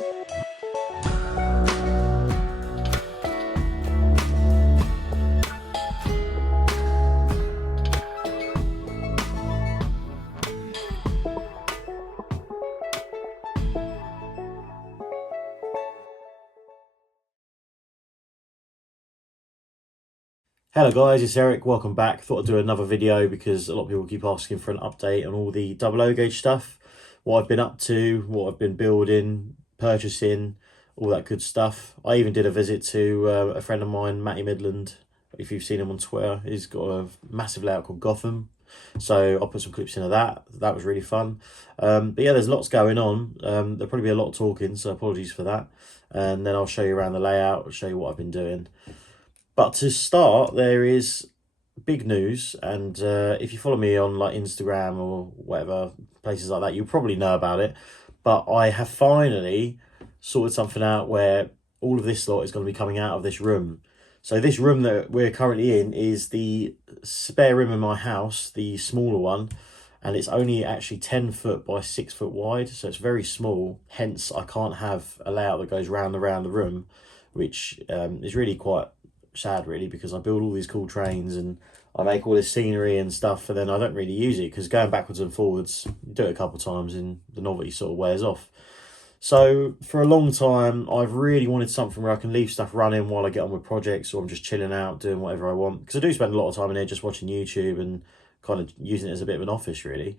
Hello guys, it's Eric, welcome back. Thought I'd do another video because a lot of people keep asking for an update on all the 00 gauge stuff. What I've been up to, what I've been building, purchasing, all that good stuff. I even did a visit to a friend of mine, Matty Midland. If you've seen him on Twitter, he's got a massive layout called Gotham. So I'll put some clips into that. That was really fun. But yeah, there's lots going on. There'll probably be a lot of talking, so apologies for that. And then I'll show you around the layout, I'll show you what I've been doing. But to start, there is big news, and if you follow me on like Instagram or whatever, places like that, you probably know about it. But I have finally sorted something out where all of this lot is going to be coming out of this room. So this room that we're currently in is the spare room in my house, the smaller one, and it's only actually 10 foot by 6 foot wide, so it's very small. Hence, I can't have a layout that goes round and round the room, which is really quite sad really, because I build all these cool trains and I make all this scenery and stuff, and then I don't really use it because going backwards and forwards, do it a couple of times and the novelty sort of wears off. So for a long time I've really wanted something where I can leave stuff running while I get on with projects, or I'm just chilling out doing whatever I want, because I do spend a lot of time in here just watching YouTube and kind of using it as a bit of an office really.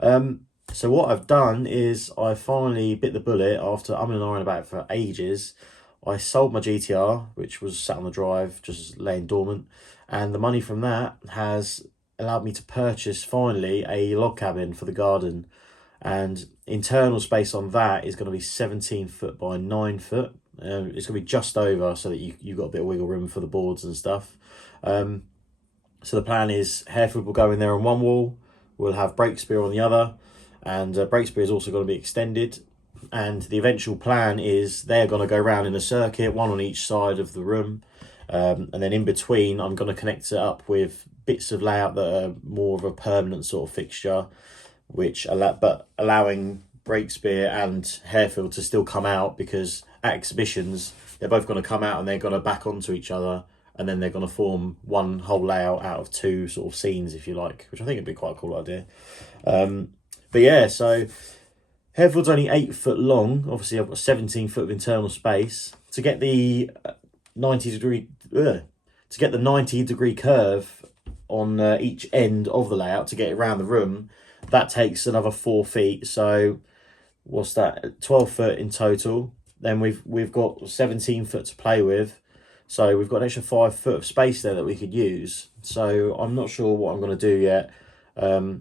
So what I've done is I finally bit the bullet after umming and ahhing about it for ages. I sold my GTR, which was sat on the drive, just laying dormant, and the money from that has allowed me to purchase finally a log cabin for the garden. And internal space on that is going to be 17 foot by 9 foot. It's going to be just over, so that you've got a bit of wiggle room for the boards and stuff. So the plan is Harefield will go in there on one wall, we'll have Breakspear on the other, and Breakspear is also going to be extended. And the eventual plan is they're going to go around in a circuit, one on each side of the room, and then in between I'm going to connect it up with bits of layout that are more of a permanent sort of fixture, which allowing Breakspear and Harefield to still come out, because at exhibitions they're both going to come out and they're going to back onto each other, and then they're going to form one whole layout out of two sort of scenes, if you like, which I think would be quite a cool idea. But yeah, so Harefield's only 8 foot long. Obviously, I've got 17 foot of internal space. To get the 90 degree curve on each end of the layout to get it around the room, that takes another 4 feet. So what's that? 12 foot in total. Then we've got 17 foot to play with. So we've got an extra 5 foot of space there that we could use. So I'm not sure what I'm going to do yet.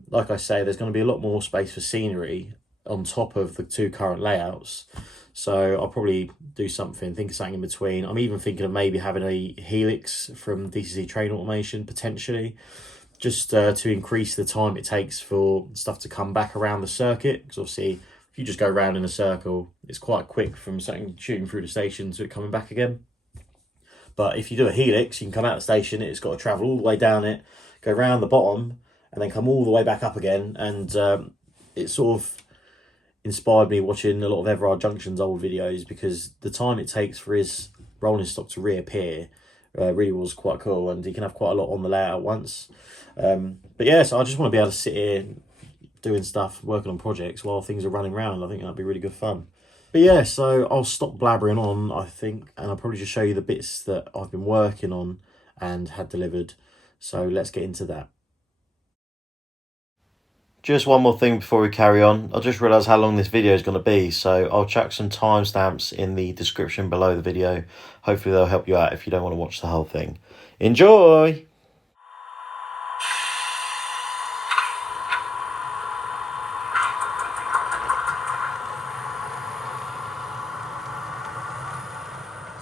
Like I say, there's going to be a lot more space for scenery on top of the two current layouts, so I'll probably do something, think of something in between. I'm even thinking of maybe having a helix from DCC Train Automation, potentially, just to increase the time it takes for stuff to come back around the circuit, because obviously if you just go around in a circle, it's quite quick from something shooting through the station to it coming back again. But if you do a helix, you can come out of the station, it's got to travel all the way down it, go around the bottom, and then come all the way back up again. And it sort of inspired me watching a lot of Everard Junction's old videos, because the time it takes for his rolling stock to reappear really was quite cool, and he can have quite a lot on the layout at once. But yeah, so I just want to be able to sit here doing stuff, working on projects while things are running around. I think that'd be really good fun. But yeah, so I'll stop blabbering on, I think, and I'll probably just show you the bits that I've been working on and had delivered. So let's get into that. Just one more thing before we carry on. I just realised how long this video is going to be, so I'll chuck some timestamps in the description below the video. Hopefully they'll help you out if you don't want to watch the whole thing. Enjoy!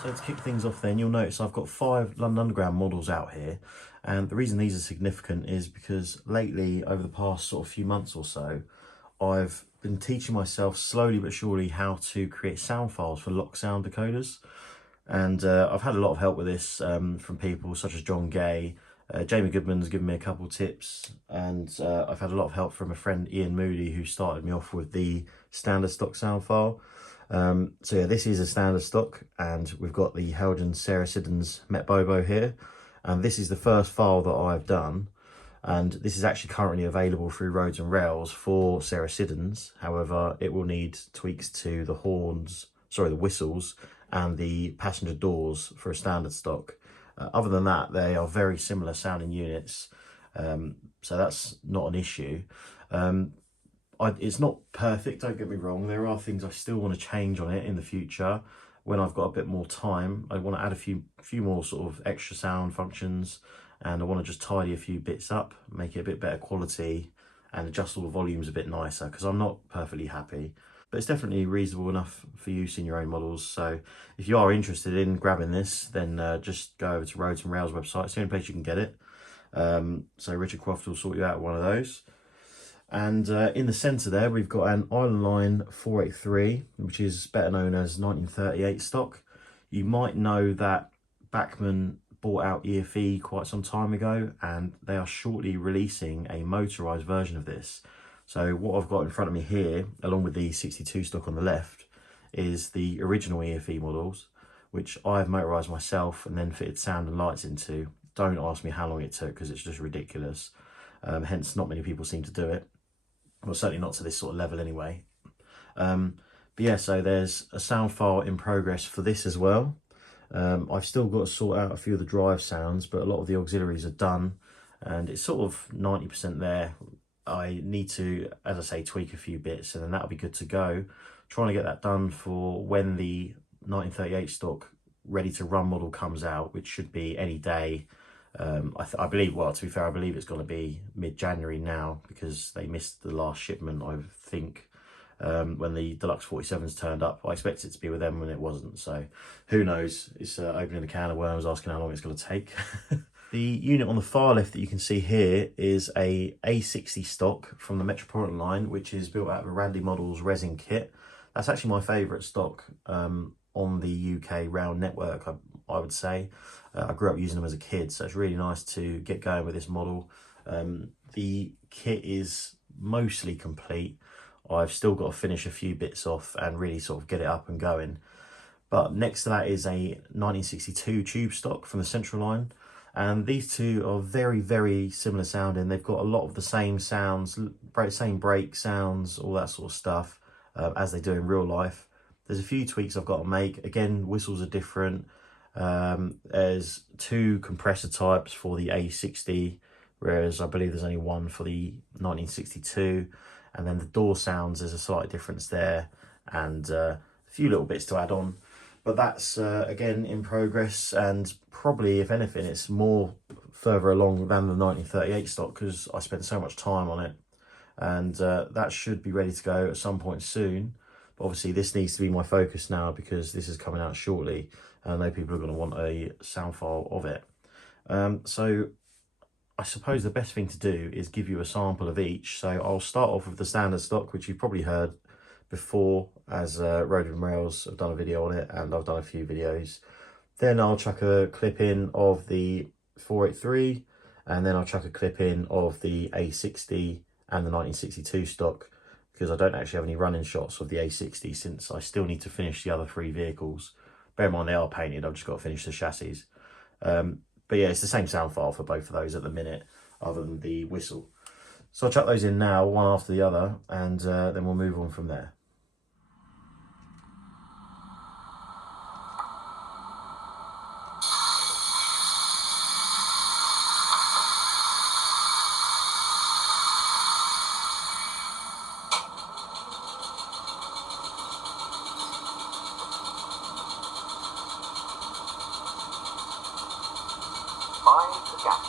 So to kick things off then, you'll notice I've got 5 London Underground models out here. And the reason these are significant is because lately, over the past sort of few months or so, I've been teaching myself slowly but surely how to create sound files for lock sound decoders. And I've had a lot of help with this from people such as John Gay. Jamie Goodman's given me a couple tips, and I've had a lot of help from a friend, Ian Moody, who started me off with the standard stock sound file. So yeah, this is a standard stock, and we've got the Helgen Ceresidens Met Bobo here, and this is the first file that I've done, and this is actually currently available through Roads and Rails for Ceresidens. However, it will need tweaks to the horns, sorry, the whistles and the passenger doors for a standard stock. Other than that, they are very similar sounding units, so that's not an issue. It's not perfect, don't get me wrong. There are things I still want to change on it in the future when I've got a bit more time. I want to add a few more sort of extra sound functions, and I want to just tidy a few bits up, make it a bit better quality, and adjust all the volumes a bit nicer, because I'm not perfectly happy. But it's definitely reasonable enough for use in your own models. So if you are interested in grabbing this, then just go over to Roads and Rails website. It's the only place you can get it. So Richard Croft will sort you out one of those. And in the centre there, we've got an Island Line 483, which is better known as 1938 stock. You might know that Bachmann bought out EFE quite some time ago, and they are shortly releasing a motorised version of this. So what I've got in front of me here, along with the 62 stock on the left, is the original EFE models, which I've motorised myself and then fitted sound and lights into. Don't ask me how long it took, because it's just ridiculous. Hence, not many people seem to do it. Well, certainly not to this sort of level anyway. But yeah, so there's a sound file in progress for this as well. I've still got to sort out a few of the drive sounds, but a lot of the auxiliaries are done, and it's sort of 90% there. I need to, as I say, tweak a few bits, and then that'll be good to go. Trying to get that done for when the 1938 stock ready to run model comes out, which should be any day. I believe, well, to be fair, I believe it's going to be mid-January now, because they missed the last shipment, I think, when the Deluxe 47s turned up. I expected it to be with them when it wasn't, so who knows. It's opening a can of worms, asking how long it's going to take. The unit on the far left that you can see here is a A60 stock from the Metropolitan line, which is built out of a Randy Models resin kit. That's actually my favourite stock on the UK rail network, I would say. I grew up using them as a kid, so it's really nice to get going with this model. The kit is mostly complete. I've still got to finish a few bits off and really sort of get it up and going. But next to that is a 1962 tube stock from the Central line. And these two are very, very similar sounding. They've got a lot of the same sounds, same brake sounds, all that sort of stuff, as they do in real life. There's a few tweaks I've got to make. Again, whistles are different. There's two compressor types for the A60, whereas I believe there's only one for the 1962. And then the door sounds, there's a slight difference there, and a few little bits to add on. But that's, again, in progress, and probably, if anything, it's more further along than the 1938 stock, because I spent so much time on it. And that should be ready to go at some point soon. But obviously, this needs to be my focus now, because this is coming out shortly. And I know people are going to want a sound file of it. So I suppose the best thing to do is give you a sample of each. So I'll start off with the standard stock, which you've probably heard before, as Road and Rails have done a video on it, and I've done a few videos. Then I'll chuck a clip in of the 483, and then I'll chuck a clip in of the A60 and the 1962 stock, because I don't actually have any running shots of the A60, since I still need to finish the other three vehicles. Bear in mind, they are painted, I've just got to finish the chassis. But yeah, it's the same sound file for both of those at the minute, other than the whistle. So I'll chuck those in now, one after the other, and then we'll move on from there. Mind the gap.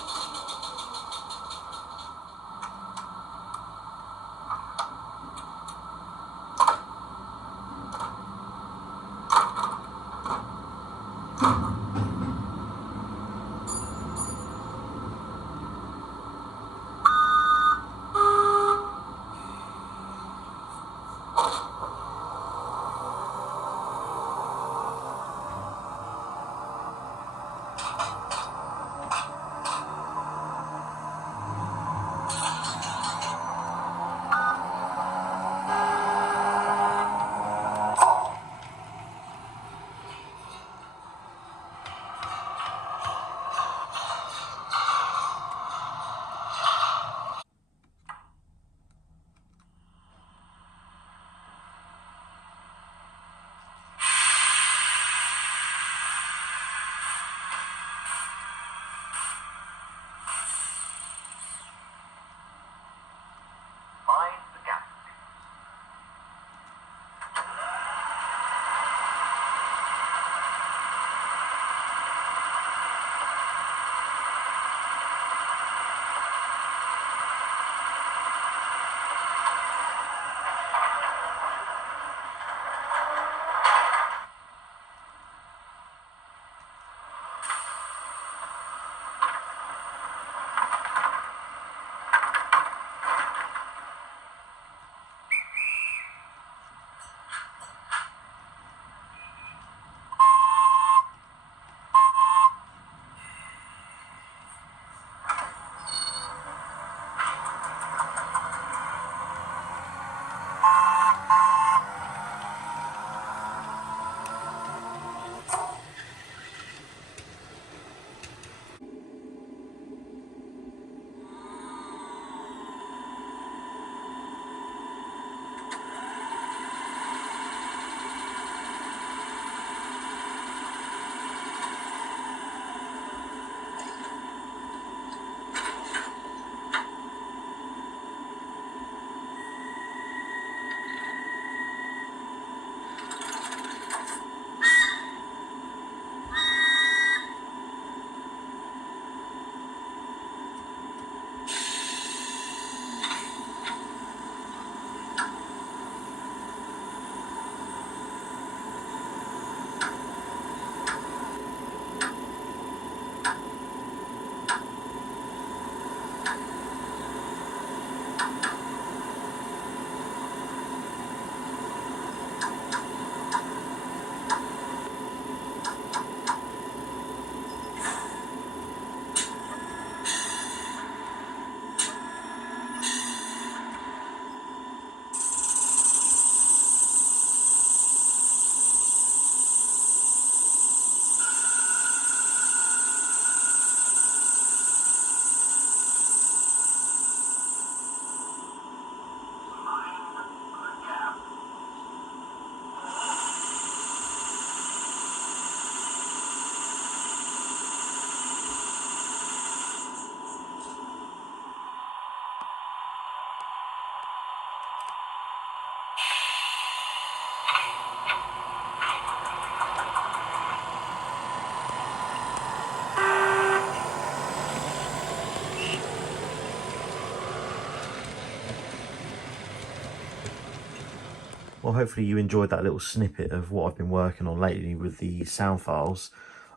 hopefully you enjoyed that little snippet of what I've been working on lately with the sound files.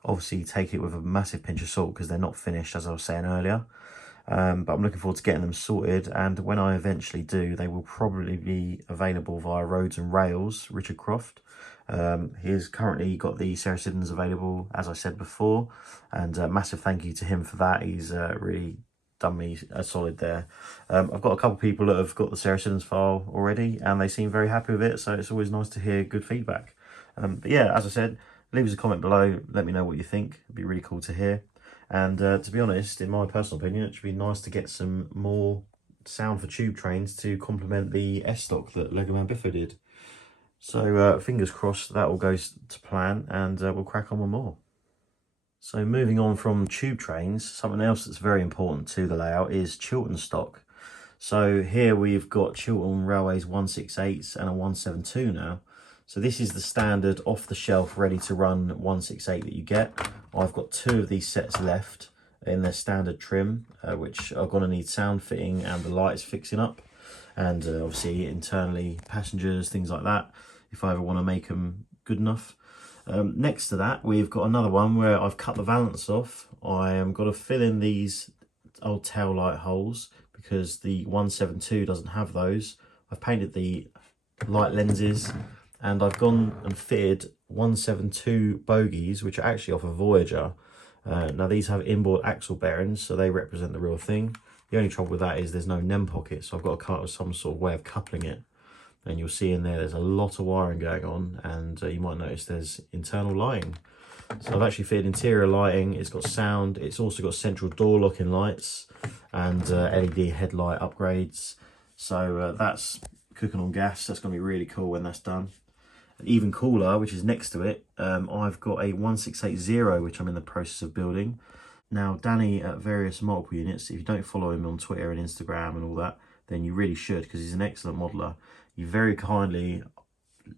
Obviously take it with a massive pinch of salt because they're not finished, as I was saying earlier. But I'm looking forward to getting them sorted, and when I eventually do, they will probably be available via Roads and Rails, Richard Croft. He's currently got the Saracens available, as I said before, and massive thank you to him for that. He's really done me a solid there. I've got a couple of people that have got the Saracens file already, and they seem very happy with it, so it's always nice to hear good feedback. But yeah, as I said, leave us a comment below, let me know what you think. It'd be really cool to hear. And to be honest, in my personal opinion, it should be nice to get some more sound for tube trains to complement the S-stock that Lego Man Biffo did. So fingers crossed that all goes to plan, and we'll crack on with more. So moving on from tube trains, something else that's very important to the layout is Chiltern stock. So here we've got Chiltern Railways 168s and a 172 now. So this is the standard off-the-shelf, ready-to-run 168 that you get. I've got 2 of these sets left in their standard trim, which are going to need sound fitting and the lights fixing up. And obviously internally passengers, things like that, if I ever want to make them good enough. Next to that, we've got another one where I've cut the valance off. I am going to fill in these old tail light holes because the 172 doesn't have those. I've painted the light lenses, and I've gone and fitted 172 bogies, which are actually off a Voyager. Now these have inboard axle bearings, so they represent the real thing. The only trouble with that is there's no NEM pocket, so I've got to cut with some sort of way of coupling it. And you'll see in there's a lot of wiring going on, and you might notice there's internal lighting. So I've actually fitted interior lighting, it's got sound, it's also got central door locking lights and LED headlight upgrades. So that's cooking on gas. That's going to be really cool when that's done. And even cooler, which is next to it, I've got a 1680 which I'm in the process of building. Now Danny at Various Multiple Units, if you don't follow him on Twitter and Instagram and all that, then you really should, because he's an excellent modeler. He very kindly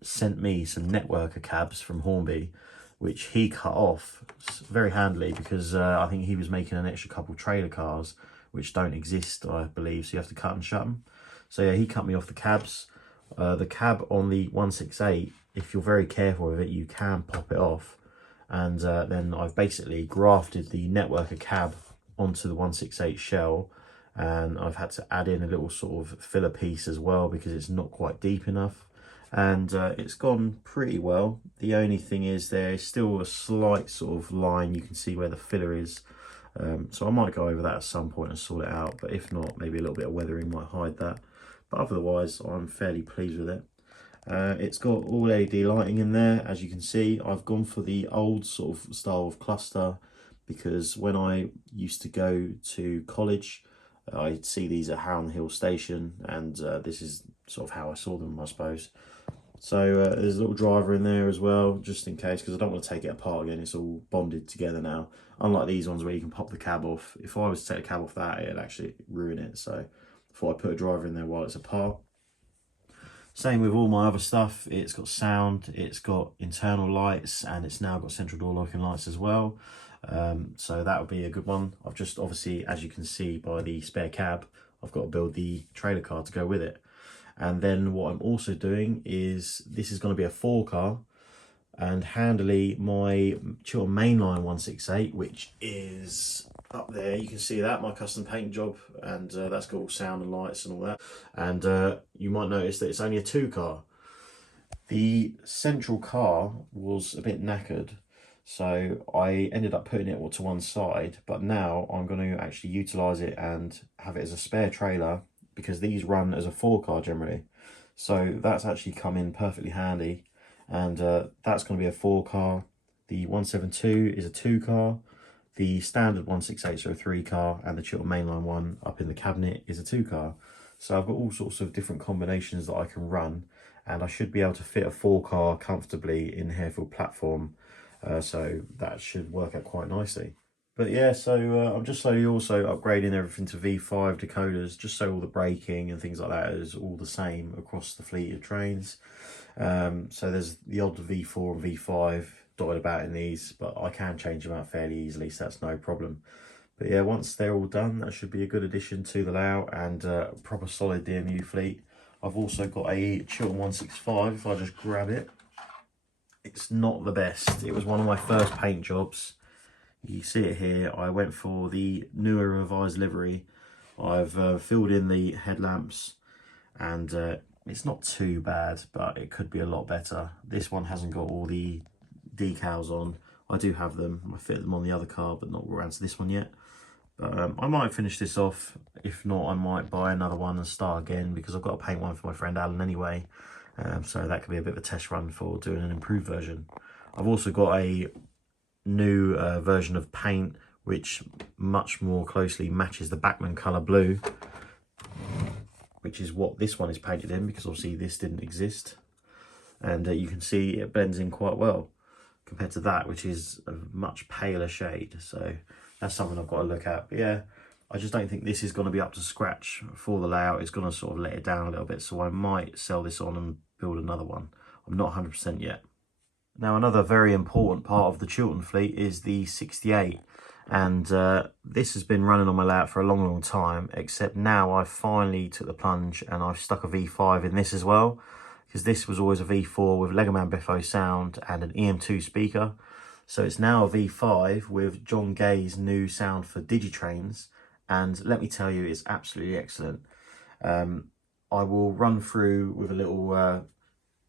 sent me some networker cabs from Hornby, which he cut off very handily, because I think he was making an extra couple trailer cars which don't exist, I believe, so you have to cut and shut them. So yeah, he cut me off the cabs. The cab on the 168, if you're very careful with it, you can pop it off. And then I've basically grafted the networker cab onto the 168 shell, and I've had to add in a little sort of filler piece as well because it's not quite deep enough. And it's gone pretty well. The only thing is there's still a slight sort of line, you can see where the filler is. So I might go over that at some point and sort it out, but if not, maybe a little bit of weathering might hide that. But otherwise, I'm fairly pleased with it. It's got all LED lighting in there, as you can see. I've gone for the old sort of style of cluster because when I used to go to college, I'd see these at Howland Hill Station, and this is sort of how I saw them, I suppose. So there's a little driver in there as well, just in case, because I don't want to take it apart again. It's all bonded together now, unlike these ones where you can pop the cab off. If I was to take the cab off that, it'd actually ruin it. So I thought I'd put a driver in there while it's apart. Same with all my other stuff. It's got sound, it's got internal lights, and it's now got central door locking lights as well. So that would be a good one. I've just, obviously, as you can see by the spare cab, I've got to build the trailer car to go with it. And then what I'm also doing is, this is going to be a 4-car, and handily my Chiltern mainline 168, which is up there, you can see that, my custom paint job, and that's got all sound and lights and all that. And you might notice that it's only a 2-car. The central car was a bit knackered, so I ended up putting it to one side, but now I'm going to actually utilise it and have it as a spare trailer, because these run as a 4-car generally. So that's actually come in perfectly handy, and that's going to be a 4-car. The 172 is a 2-car. The standard 168s are a 3-car, and the Chiltern mainline one up in the cabinet is a 2-car. So I've got all sorts of different combinations that I can run, and I should be able to fit a 4-car comfortably in Harefield platform. So that should work out quite nicely. But yeah, so I'm just slowly also upgrading everything to V5 decoders, just so all the braking and things like that is all the same across the fleet of trains. So there's the odd V4 and V5 dotted about in these, but I can change them out fairly easily, so that's no problem. But yeah, once they're all done, that should be a good addition to the layout and a proper solid DMU fleet. I've also got a Chilton 165, if I just grab it. It's not the best. It was one of my first paint jobs. You see it here. I went for the newer revised livery. I've filled in the headlamps, and it's not too bad, but it could be a lot better. This one hasn't got all the decals on. I do have them. I fit them on the other car, but not around to this one yet. But I might finish this off. If not, I might buy another one and start again, because I've got to paint one for my friend Alan anyway. So that could be a bit of a test run for doing an improved version. I've also got a new version of paint which much more closely matches the Bachmann colour blue, which is what this one is painted in, because obviously this didn't exist. And you can see it blends in quite well compared to that, which is a much paler shade. So that's something I've got to look at. But yeah, I just don't think this is going to be up to scratch for the layout. It's going to sort of let it down a little bit, so I might sell this on and build another one. I'm not 100% yet. Now, another very important part of the Chilton fleet is the 68, and this has been running on my layout for a long time, except now I finally took the plunge and I've stuck a V5 in this as well, because this was always a V4 with Legoman Biffo sound and an EM2 speaker. So it's now a V5 with John Gay's new sound for Digitrains, and let me tell you, it's absolutely excellent. I will run through with a little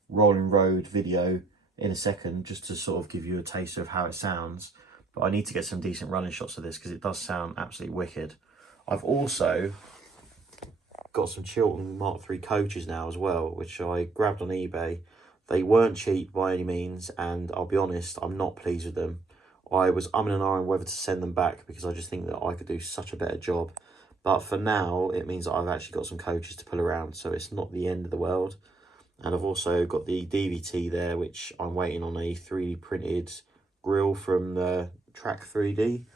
rolling road video in a second, just to sort of give you a taste of how it sounds, but I need to get some decent running shots of this because it does sound absolutely wicked. I've also got some Chilton Mark III coaches now as well, which I grabbed on eBay. They weren't cheap by any means, and I'll be honest, I'm not pleased with them. I was umming and ahhing whether to send them back, because I just think that I could do such a better job. But for now, it means that I've actually got some coaches to pull around, so it's not the end of the world. And I've also got the DVT there, which I'm waiting on a 3D printed grille from the Track 3D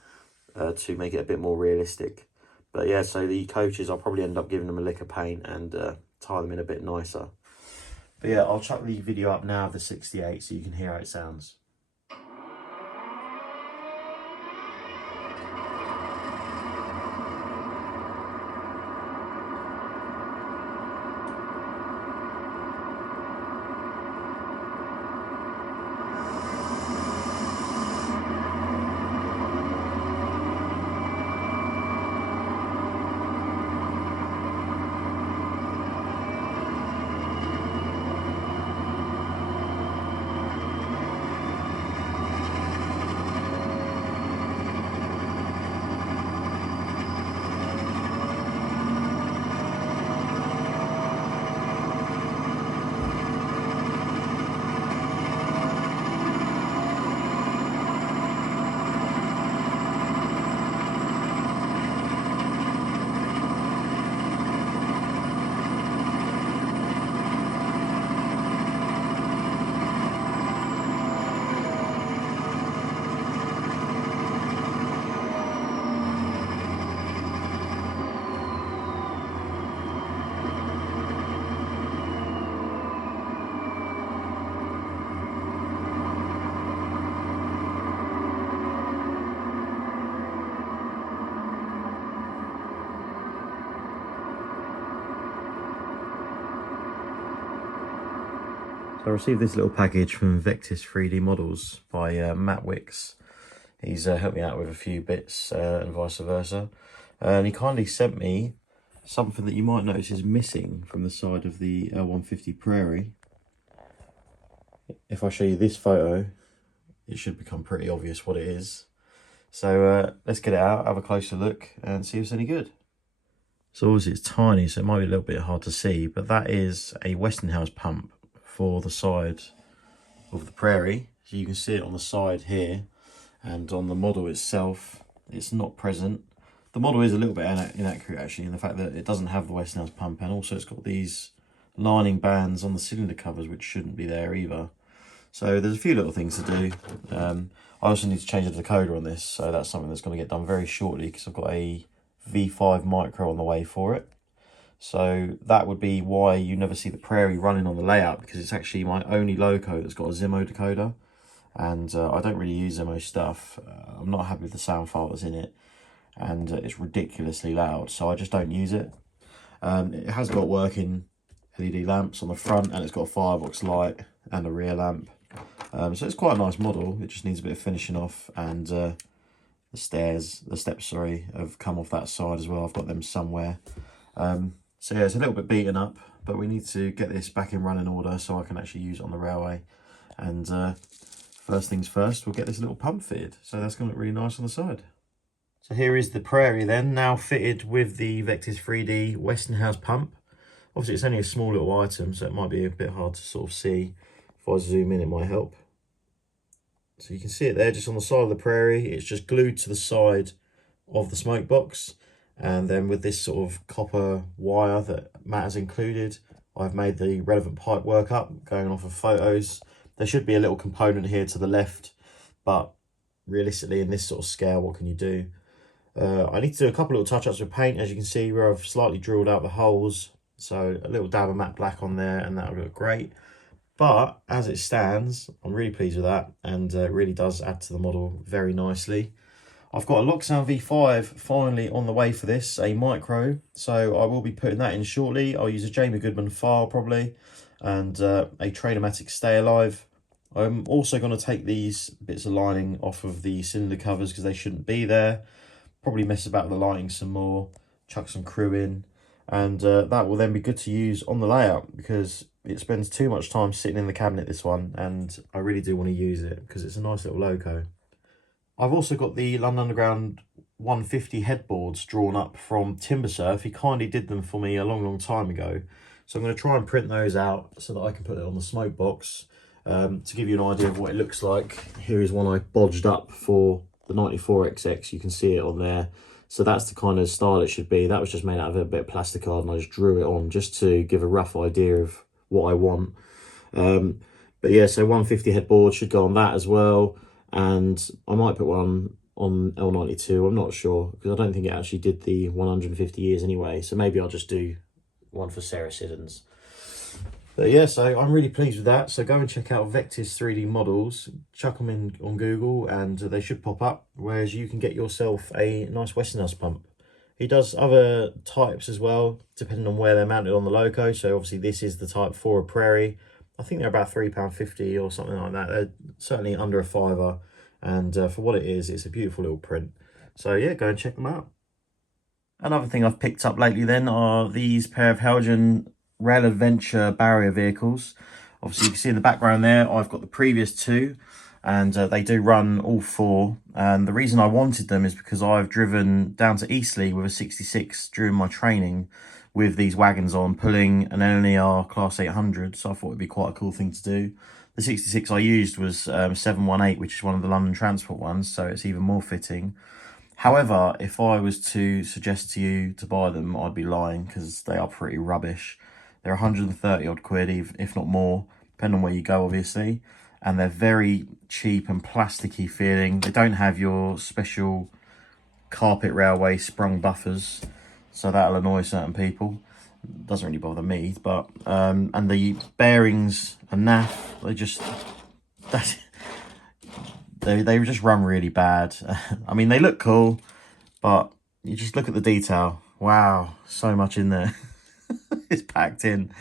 to make it a bit more realistic. But yeah, so the coaches, I'll probably end up giving them a lick of paint and tie them in a bit nicer. But yeah, I'll chuck the video up now of the 68 so you can hear how it sounds. So I received this little package from Vectis 3D Models by Matt Wicks. He's helped me out with a few bits and vice versa. And he kindly sent me something that you might notice is missing from the side of the L150 Prairie. If I show you this photo, it should become pretty obvious what it is. So let's get it out, have a closer look and see if it's any good. So obviously it's tiny, so it might be a little bit hard to see, but that is a Westinghouse pump for the side of the Prairie. So you can see it on the side here, and on the model itself it's not present. The model is a little bit inaccurate actually, in the fact that it doesn't have the Westinghouse pump, and also it's got these lining bands on the cylinder covers which shouldn't be there either. So there's a few little things to do. I also need to change the decoder on this, so that's something that's going to get done very shortly, because I've got a V5 micro on the way for it. So that would be why you never see the Prairie running on the layout, because it's actually my only loco that's got a Zimmo decoder, and I don't really use Zimmo stuff. I'm not happy with the sound file that's in it, and it's ridiculously loud, so I just don't use it. It has got working LED lamps on the front, and it's got a firebox light and a rear lamp. So it's quite a nice model. It just needs a bit of finishing off, and the steps, sorry, have come off that side as well. I've got them somewhere. So yeah, it's a little bit beaten up, but we need to get this back in running order so I can actually use it on the railway. And first things first, we'll get this little pump fitted. So that's going to look really nice on the side. So here is the Prairie then, now fitted with the Vectis 3D Westinghouse pump. Obviously it's only a small little item, so it might be a bit hard to sort of see. If I zoom in, it might help. So you can see it there, just on the side of the Prairie. It's just glued to the side of the smoke box. And then with this sort of copper wire that Matt has included, I've made the relevant pipe work up, going off of photos. There should be a little component here to the left, but realistically in this sort of scale, what can you do? I need to do a couple little touch-ups with paint, as you can see, where I've slightly drilled out the holes. So a little dab of matte black on there, and that'll look great. But as it stands, I'm really pleased with that, and it really does add to the model very nicely. I've got a Locksound V5 finally on the way for this, a micro, so I will be putting that in shortly. I'll use a Jamie Goodman file probably, and a Trainomatic Stay Alive. I'm also going to take these bits of lining off of the cylinder covers because they shouldn't be there. Probably mess about with the lighting some more, chuck some crew in, and that will then be good to use on the layout because it spends too much time sitting in the cabinet, this one, and I really do want to use it because it's a nice little loco. I've also got the London Underground 150 headboards drawn up from Timbersurf. He kindly did them for me a long time ago. So I'm going to try and print those out so that I can put it on the smoke box. To give you an idea of what it looks like, here is one I bodged up for the 94XX. You can see it on there. So that's the kind of style it should be. That was just made out of a bit of plastic card, and I just drew it on just to give a rough idea of what I want. But yeah, so 150 headboard should go on that as well. And I might put one on L92, I'm not sure, because I don't think it actually did the 150 years anyway. So maybe I'll just do one for Sarah Siddons. But yeah, so I'm really pleased with that. So go and check out Vectis 3D models, chuck them in on Google, and they should pop up, whereas you can get yourself a nice Westinghouse pump. He does other types as well, depending on where they're mounted on the loco. So obviously this is the type for a Prairie. I think they're about £3.50 or something like that. They're certainly under a £5, and for what it is, it's a beautiful little print. So yeah, go and check them out. Another thing I've picked up lately then are these pair of Helgen Rail Adventure barrier vehicles. Obviously you can see in the background there, I've got the previous two, and they do run all four. And the reason I wanted them is because I've driven down to Eastleigh with a 66 during my training with these wagons on, pulling an LNER Class 800, so I thought it'd be quite a cool thing to do. The 66 I used was 718, which is one of the London Transport ones, so it's even more fitting. However, if I was to suggest to you to buy them, I'd be lying, because they are pretty rubbish. They're 130 odd quid, if not more, depending on where you go, obviously. And they're very cheap and plasticky feeling. They don't have your special carpet railway sprung buffers, so that'll annoy certain people. Doesn't really bother me, but and the bearings and naff, they just run really bad. I mean, they look cool, but you just look at the detail. Wow, so much in there. It's packed in.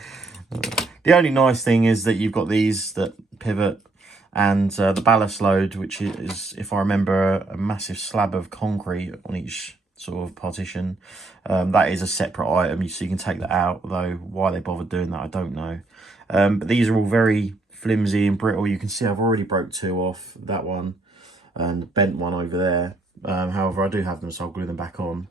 The only nice thing is that you've got these that pivot, and the ballast load, which is, if I remember, a massive slab of concrete on each sort of partition. That is a separate item, so you can take that out, though why they bothered doing that I don't know. But these are all very flimsy and brittle. You can see I've already broke two off, that one and bent one over there. However, I do have them, so I'll glue them back on.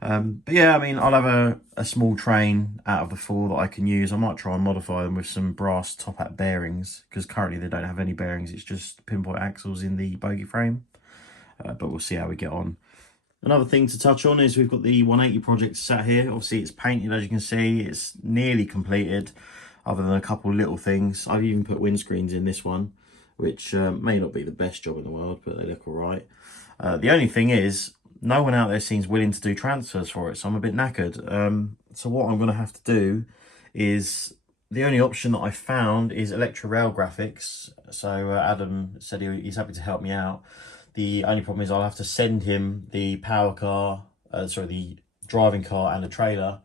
But yeah, I mean, I'll have a small train out of the four that I can use. I might try and modify them with some brass top hat bearings, because currently they don't have any bearings. It's just pinpoint axles in the bogie frame. But we'll see how we get on. Another thing to touch on is we've got the 180 project sat here. Obviously it's painted, as you can see. It's nearly completed, other than a couple little things. I've even put windscreens in this one, which may not be the best job in the world, but they look all right. The only thing is, no one out there seems willing to do transfers for it, so I'm a bit knackered. So what I'm going to have to do is, the only option that I found is Electra Rail Graphics. So Adam said he's happy to help me out. The only problem is I'll have to send him the power car, the driving car and the trailer.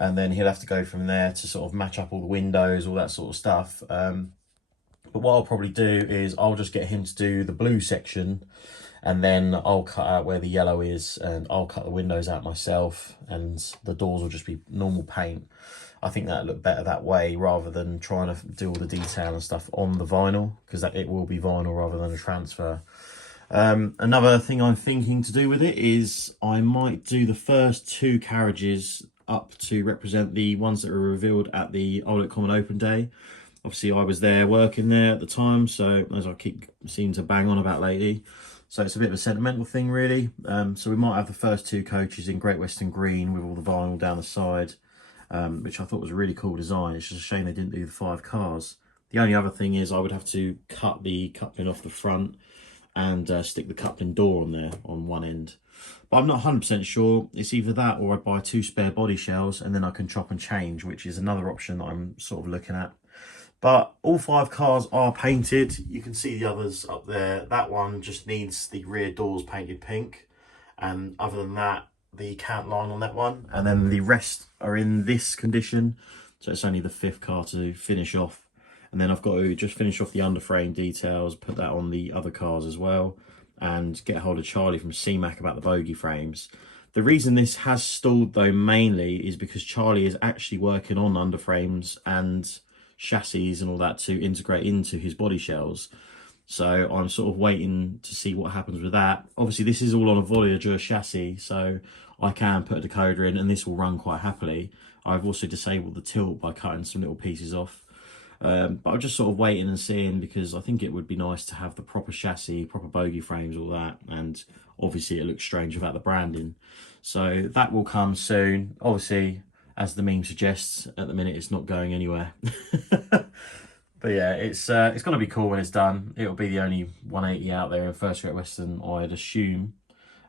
and then he'll have to go from there to sort of match up all the windows, all that sort of stuff. But what I'll probably do is I'll just get him to do the blue section, and then I'll cut out where the yellow is, and I'll cut the windows out myself, and the doors will just be normal paint. I think that'll look better that way, rather than trying to do all the detail and stuff on the vinyl, because it will be vinyl rather than a transfer. Another thing I'm thinking to do with it is I might do the first 2 carriages up to represent the ones that were revealed at the Ollie Common Open Day. Obviously, I was there working there at the time, so as I seem to bang on about lately. So it's a bit of a sentimental thing, really. So we might have the first 2 coaches in Great Western Green with all the vinyl down the side, which I thought was a really cool design. It's just a shame they didn't do the 5 cars. The only other thing is I would have to cut the coupling off the front and stick the coupling door on there on one end. But I'm not 100% sure. It's either that or I buy 2 spare body shells and then I can chop and change, which is another option that I'm sort of looking at. But all 5 cars are painted. You can see the others up there. That one just needs the rear doors painted pink. And other than that, the count line on that one. And then the rest are in this condition. So it's only the 5th car to finish off. And then I've got to just finish off the underframe details, put that on the other cars as well, and get a hold of Charlie from CMAC about the bogie frames. The reason this has stalled though mainly is because Charlie is actually working on underframes and chassis and all that to integrate into his body shells. So I'm sort of waiting to see what happens with that. Obviously this is all on a Voyager chassis, so I can put a decoder in and this will run quite happily. I've also disabled the tilt by cutting some little pieces off. But I'm just sort of waiting and seeing, because I think it would be nice to have the proper chassis, proper bogie frames, all that. And obviously it looks strange without the branding. So that will come soon. Obviously, as the meme suggests, at the minute it's not going anywhere. But yeah, it's going to be cool when it's done. It'll be the only 180 out there in First Great Western, I'd assume.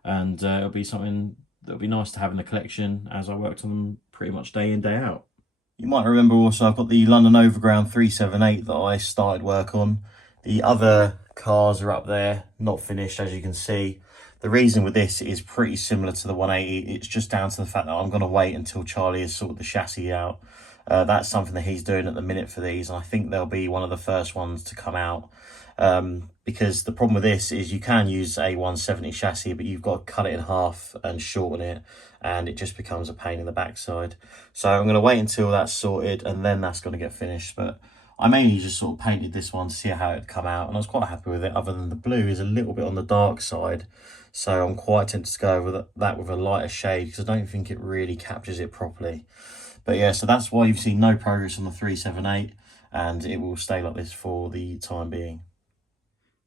And it'll be something that'll be nice to have in the collection, as I worked on them pretty much day in, day out. You might remember also I've got the London Overground 378 that I started work on. The other cars are up there, not finished, as you can see. The reason with this is pretty similar to the 180. It's just down to the fact that I'm going to wait until Charlie has sorted the chassis out. That's something that he's doing at the minute for these, and I think they'll be one of the first ones to come out. Because the problem with this is you can use a 170 chassis, but you've got to cut it in half and shorten it, and it just becomes a pain in the backside. So I'm going to wait until that's sorted, and then that's going to get finished. But I mainly just sort of painted this one to see how it'd come out, and I was quite happy with it, other than the blue is a little bit on the dark side. So I'm quite tempted to go over that with a lighter shade, because I don't think it really captures it properly. But yeah, so that's why you've seen no progress on the 378, and it will stay like this for the time being.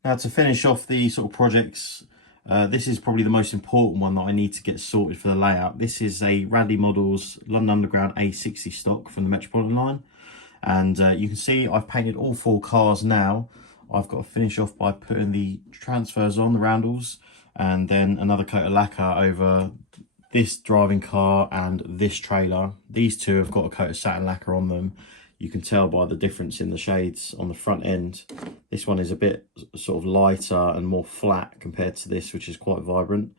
Now, to finish off the sort of projects, this is probably the most important one that I need to get sorted for the layout. This is a Radley Models London Underground A60 stock from the Metropolitan line. And you can see I've painted all 4 cars now. I've got to finish off by putting the transfers on, the roundels, and then another coat of lacquer over this driving car and this trailer. These 2 have got a coat of satin lacquer on them. You can tell by the difference in the shades on the front end. This one is a bit sort of lighter and more flat compared to this, which is quite vibrant.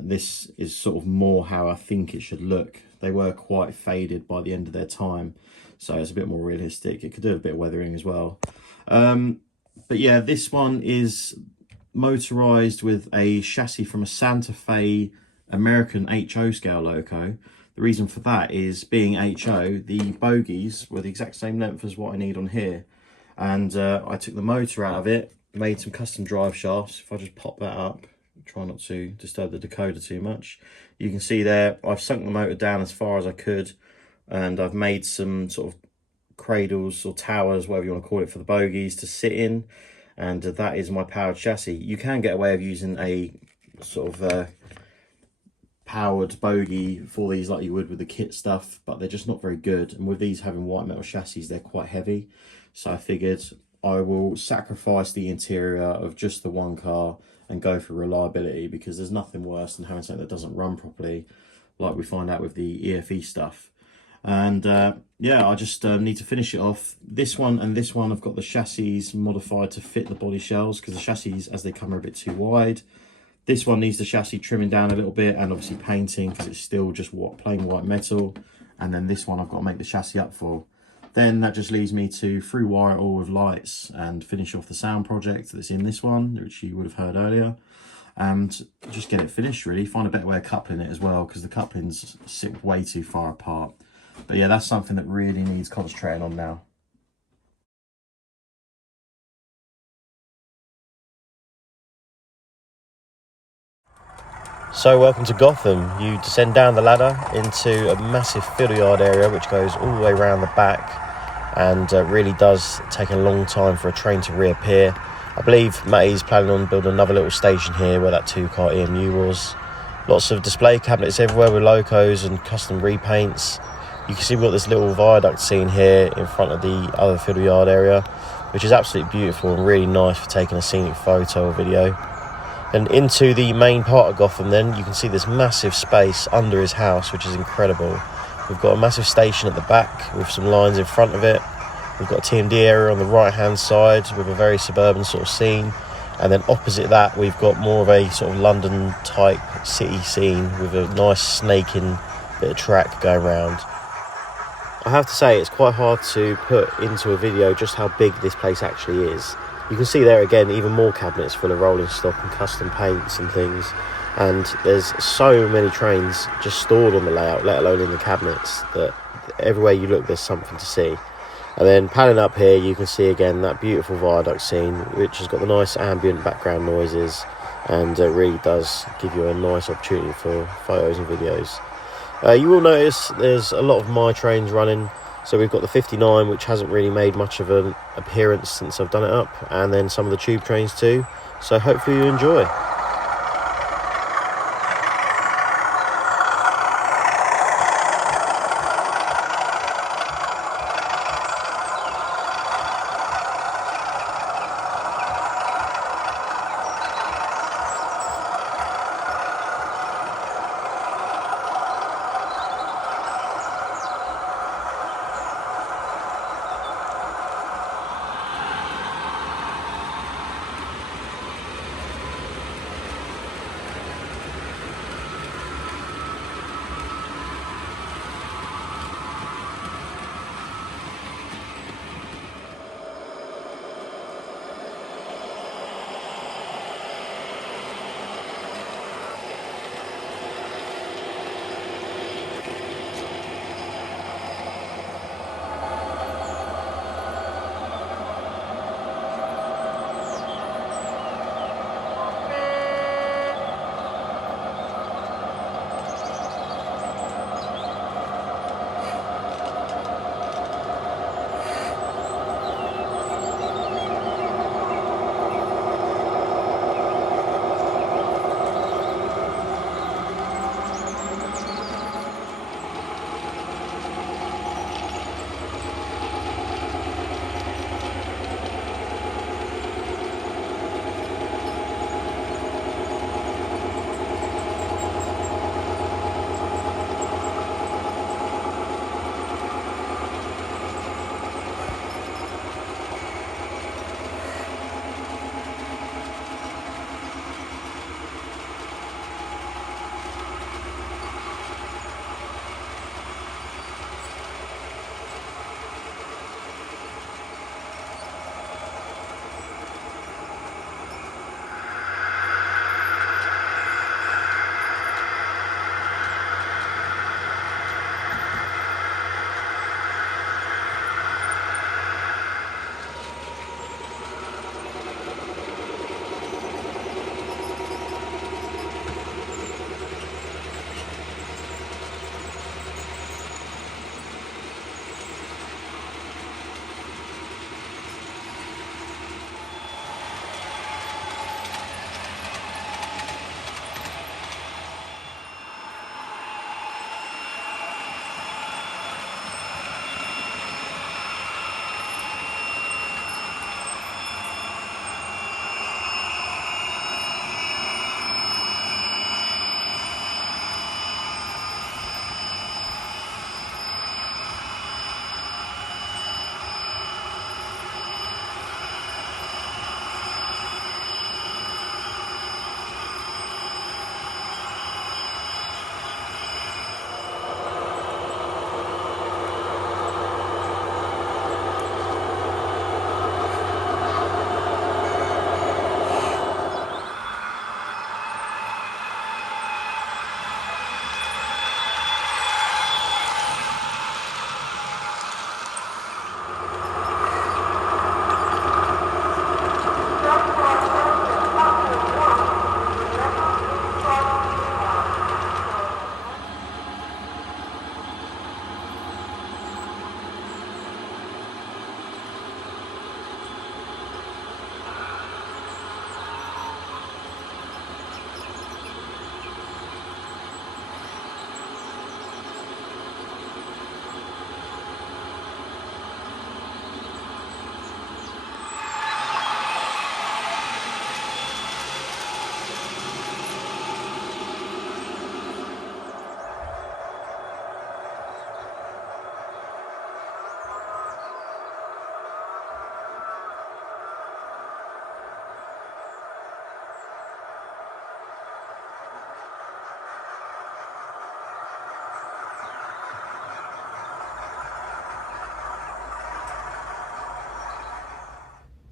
This is sort of more how I think it should look. They were quite faded by the end of their time, so it's a bit more realistic. It could do a bit of weathering as well. But yeah, this one is motorized with a chassis from a Santa Fe American HO scale loco. The reason for that is, being HO, the bogies were the exact same length as what I need on here. And I took the motor out of it, made some custom drive shafts. If I just pop that up, try not to disturb the decoder too much. You can see there, I've sunk the motor down as far as I could, and I've made some sort of cradles or towers, whatever you want to call it, for the bogies to sit in. And that is my powered chassis. You can get away with using a sort of powered bogie for these like you would with the kit stuff, but they're just not very good. And with these having white metal chassis, they're quite heavy. So I figured I will sacrifice the interior of just the one car and go for reliability, because there's nothing worse than having something that doesn't run properly, like we find out with the EFE stuff. And yeah, I just need to finish it off. This one and this one, I've got the chassis modified to fit the body shells, because the chassis, as they come, are a bit too wide. This one needs the chassis trimming down a little bit, and obviously painting, because it's still just plain white metal. and then this one I've got to make the chassis up for. Then that just leaves me to through wire it all with lights and finish off the sound project that's in this one, which you would have heard earlier, and just get it finished really. Find a better way of coupling it as well, because the couplings sit way too far apart. But yeah, that's something that really needs concentrating on now. So welcome to Gotham. You descend down the ladder into a massive fiddle yard area which goes all the way around the back, and really does take a long time for a train to reappear. I believe Matty's planning on building another little station here where that 2-car EMU was. Lots of display cabinets everywhere with locos and custom repaints. You can see we've got this little viaduct scene here in front of the other fiddle yard area, which is absolutely beautiful and really nice for taking a scenic photo or video. And into the main part of Gotham then, you can see this massive space under his house, which is incredible. We've got a massive station at the back with some lines in front of it. We've got a TMD area on the right hand side with a very suburban sort of scene. And then opposite that, we've got more of a sort of London type city scene with a nice snaking bit of track going around. I have to say, it's quite hard to put into a video just how big this place actually is. You can see there again even more cabinets full of rolling stock and custom paints and things, and there's so many trains just stored on the layout, let alone in the cabinets, that everywhere you look there's something to see. And then panning up here, you can see again that beautiful viaduct scene, which has got the nice ambient background noises, and it really does give you a nice opportunity for photos and videos. You will notice there's a lot of my trains running. So we've got the 59, which hasn't really made much of an appearance since I've done it up, and then some of the tube trains too. So hopefully you enjoy.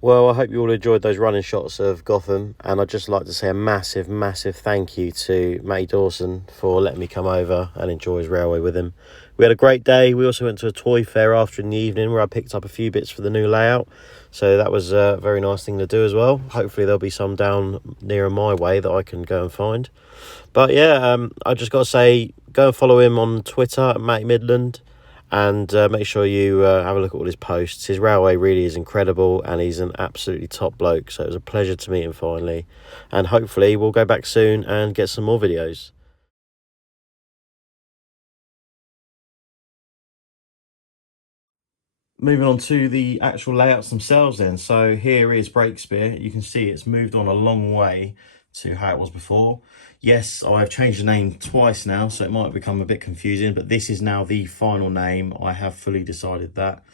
Well, I hope you all enjoyed those running shots of Gotham, and I'd just like to say a massive, massive thank you to Matty Dawson for letting me come over and enjoy his railway with him. We had a great day. We also went to a toy fair after in the evening where I picked up a few bits for the new layout, so that was a very nice thing to do as well. Hopefully there'll be some down nearer my way that I can go and find. But yeah, I just got to say, go and follow him on Twitter at mattymidland. And make sure you have a look at all his posts. His railway really is incredible, and he's an absolutely top bloke. So it was a pleasure to meet him finally. And hopefully we'll go back soon and get some more videos. Moving on to the actual layouts themselves then. So here is Breakspear. You can see it's moved on a long way to how it was before. Yes, I've changed the name twice now, so it might become a bit confusing, but this is now the final name. I have fully decided that.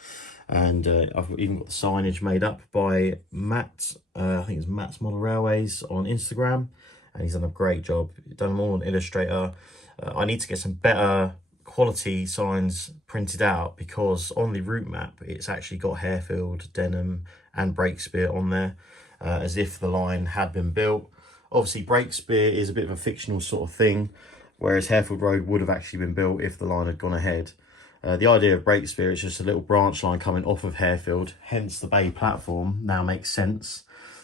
And I've even got the signage made up by Matt, I think it's mattsmodelrailways on Instagram, and he's done a great job. He's done them all on Illustrator. I need to get some better quality signs printed out, because on the route map it's actually got Harefield, Denham and Breakspear on there, as if the line had been built. Obviously Breakspear is a bit of a fictional sort of thing, whereas Harefield Road would have actually been built if the line had gone ahead. The idea of Breakspear is just a little branch line coming off of Harefield, hence the bay platform now makes sense.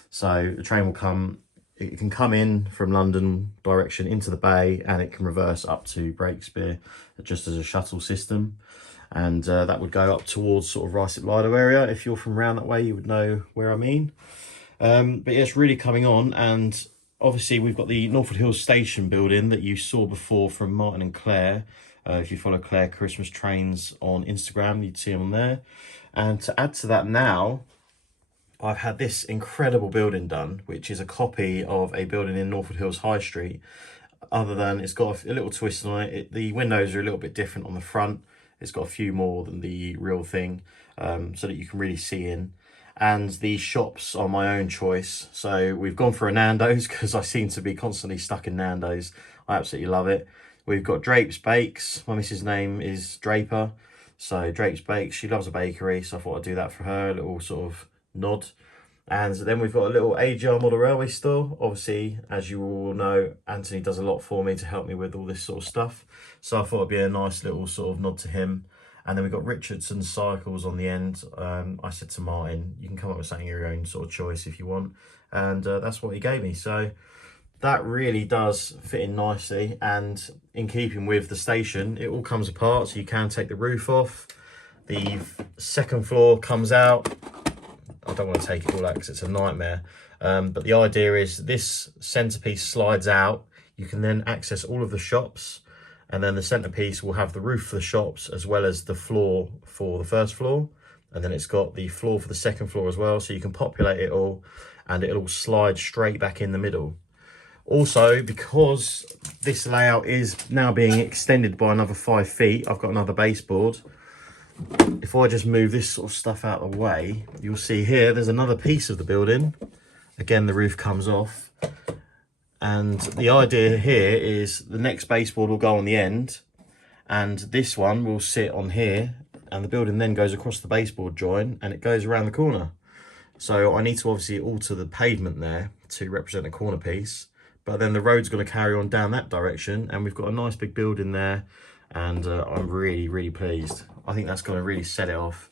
So the train will come, it can come in from London direction into the bay, and it can reverse up to Breakspear just as a shuttle system. And that would go up towards sort of Rosier area. If you're from around that way, you would know where I mean. But yeah, it's really coming on, and obviously we've got the Norfolk Hills station building that you saw before from Martin and Claire. If you follow claireschristmastrains on Instagram, you'd see them on there. And to add to that now, I've had this incredible building done, which is a copy of a building in Norfolk Hills High Street. Other than it's got a little twist on it. The windows are a little bit different on the front. It's got a few more than the real thing, so that you can really see in. And the shops are my own choice. So we've gone for a Nando's because I seem to be constantly stuck in Nando's. I absolutely love it. We've got Drape's Bakes. My missus' name is Draper. So Drape's Bakes, she loves a bakery, so I thought I'd do that for her, a little sort of nod. And then we've got a little AGR model railway store. Obviously, as you all know, Anthony does a lot for me to help me with all this sort of stuff. So I thought it'd be a nice little sort of nod to him. And then we've got Richardson Cycles on the end. I said to Martin, you can come up with something of your own sort of choice if you want. And that's what he gave me. So that really does fit in nicely. And in keeping with the station, it all comes apart, so you can take the roof off. The second floor comes out. I don't want to take it all out because it's a nightmare. But the idea is this centerpiece slides out. You can then access all of the shops, and then the centerpiece will have the roof for the shops as well as the floor for the first floor. And then it's got the floor for the second floor as well. So you can populate it all, and it'll all slide straight back in the middle. Also, because this layout is now being extended by another 5 feet, I've got another baseboard. If I just move this sort of stuff out of the way, you'll see here there's another piece of the building. Again, the roof comes off, and the idea here is the next baseboard will go on the end, and this one will sit on here, and the building then goes across the baseboard join and it goes around the corner. So I need to obviously alter the pavement there to represent a corner piece, but then the road's going to carry on down that direction, and we've got a nice big building there. And I'm really pleased. I think that's going to really set it off.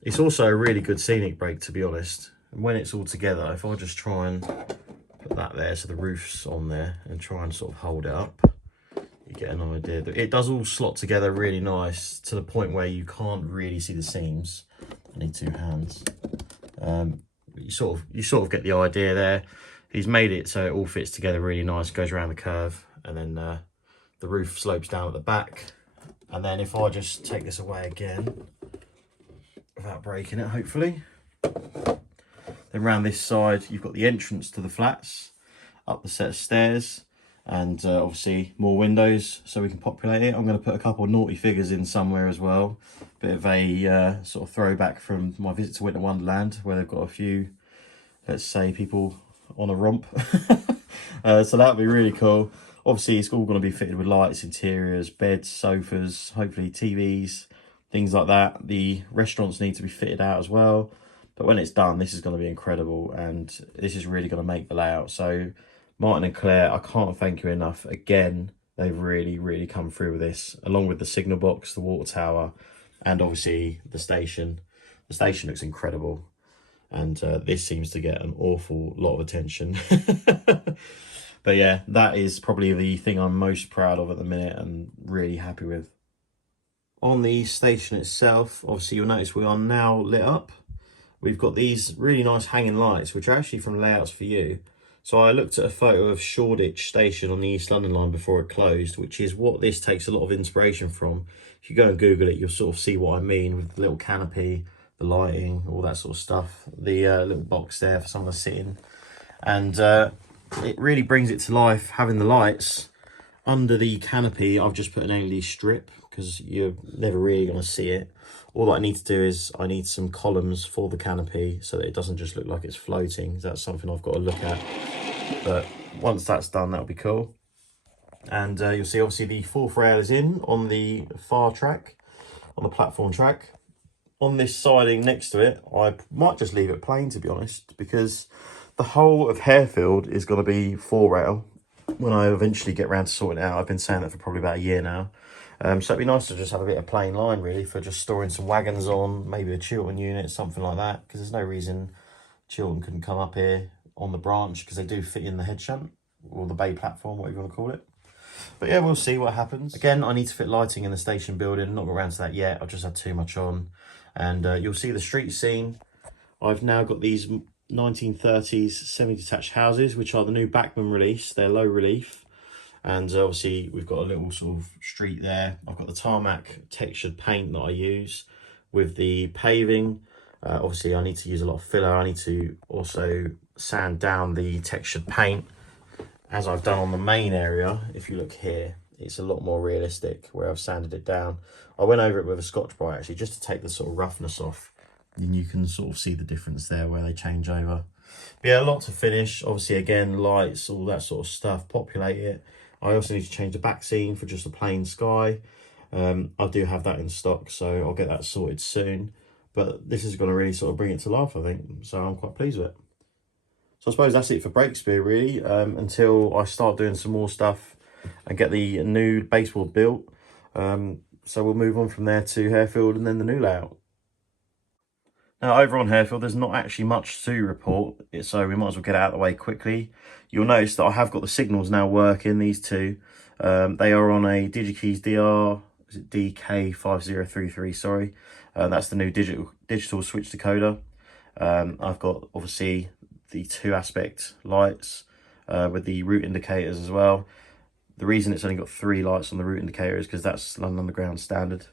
It's also a really good scenic break, to be honest. And when it's all together, if I just try and put that there so the roof's on there and try and sort of hold it up, you get an idea. It does all slot together really nice to the point where you can't really see the seams. I need 2 hands. You sort of get the idea there. He's made it so it all fits together really nice, goes around the curve, and then the roof slopes down at the back. And then if I just take this away again, without breaking it, hopefully. Then around this side, you've got the entrance to the flats, up the set of stairs, and obviously more windows so we can populate it. I'm going to put a couple of naughty figures in somewhere as well. Bit of a sort of throwback from my visit to Winter Wonderland, where they've got a few, let's say, people on a romp. So that'll be really cool. Obviously, it's all going to be fitted with lights, interiors, beds, sofas, hopefully TVs, things like that. The restaurants need to be fitted out as well. But when it's done, this is going to be incredible, and this is really going to make the layout. So Martin and Claire, I can't thank you enough. Again, they've really come through with this, along with the signal box, the water tower, and obviously the station. The station looks incredible, and this seems to get an awful lot of attention. But yeah, that is probably the thing I'm most proud of at the minute and really happy with. On the station itself, obviously you'll notice we are now lit up. We've got these really nice hanging lights, which are actually from Layouts for You. So I looked at a photo of Shoreditch Station on the East London line before it closed, which is what this takes a lot of inspiration from. If you go and Google it, you'll sort of see what I mean with the little canopy, the lighting, all that sort of stuff. The little box there for someone to sit in. And it really brings it to life, having the lights. Under the canopy, I've just put an LED strip because you're never really going to see it. All that I need to do is I need some columns for the canopy so that it doesn't just look like it's floating. That's something I've got to look at. But once that's done, that'll be cool. And you'll see obviously the fourth rail is in on the far track, on the platform track. On this siding next to it, I might just leave it plain, to be honest, because the whole of Harefield is going to be 4-rail when I eventually get around to sorting it out. I've been saying that for probably about a year now. So it'd be nice to just have a bit of plain line, really, for just storing some wagons on, maybe a Chiltern unit, something like that, because there's no reason Chiltern couldn't come up here on the branch, because they do fit in the head shunt, or the bay platform, whatever you want to call it. But yeah, we'll see what happens. Again, I need to fit lighting in the station building. Not got around to that yet. I've just had too much on. And you'll see the street scene. I've now got these 1930s semi-detached houses, which are the new Bachmann release. They're low relief. And obviously we've got a little sort of street there. I've got the tarmac textured paint that I use with the paving. Obviously I need to use a lot of filler. I need to also sand down the textured paint, as I've done on the main area. If you look here, it's a lot more realistic where I've sanded it down. I went over it with a Scotch-Brite actually, just to take the sort of roughness off. And you can sort of see the difference there where they change over. But yeah, a lot to finish. Obviously, again, lights, all that sort of stuff, populate it. I also need to change the back scene for just a plain sky. I do have that in stock, so I'll get that sorted soon. But this is going to really sort of bring it to life, I think. So I'm quite pleased with it. So I suppose that's it for Breakspear, really, until I start doing some more stuff and get the new baseboard built. So we'll move on from there to Harefield and then the new layout. Now, over on Harefield, there's not actually much to report, so we might as well get it out of the way quickly. You'll notice that I have got the signals now working, these two. They are on a DigiKeys DK5033, sorry. That's the new digital switch decoder. I've got, obviously, the 2-aspect lights with the route indicators as well. The reason it's only got 3 lights on the route indicator is because that's London Underground standard.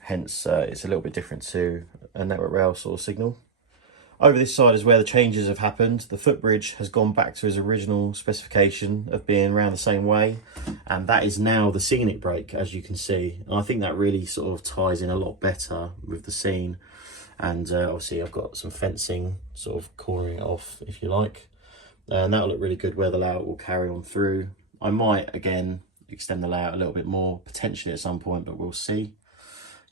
Hence, it's a little bit different to a network rail sort of signal. Over this side is where the changes have happened. The footbridge has gone back to its original specification of being around the same way. And that is now the scenic brake, as you can see. And I think that really sort of ties in a lot better with the scene. And obviously I've got some fencing sort of cornering it off, if you like. And that'll look really good where the layout will carry on through. I might, again, extend the layout a little bit more, potentially at some point, but we'll see.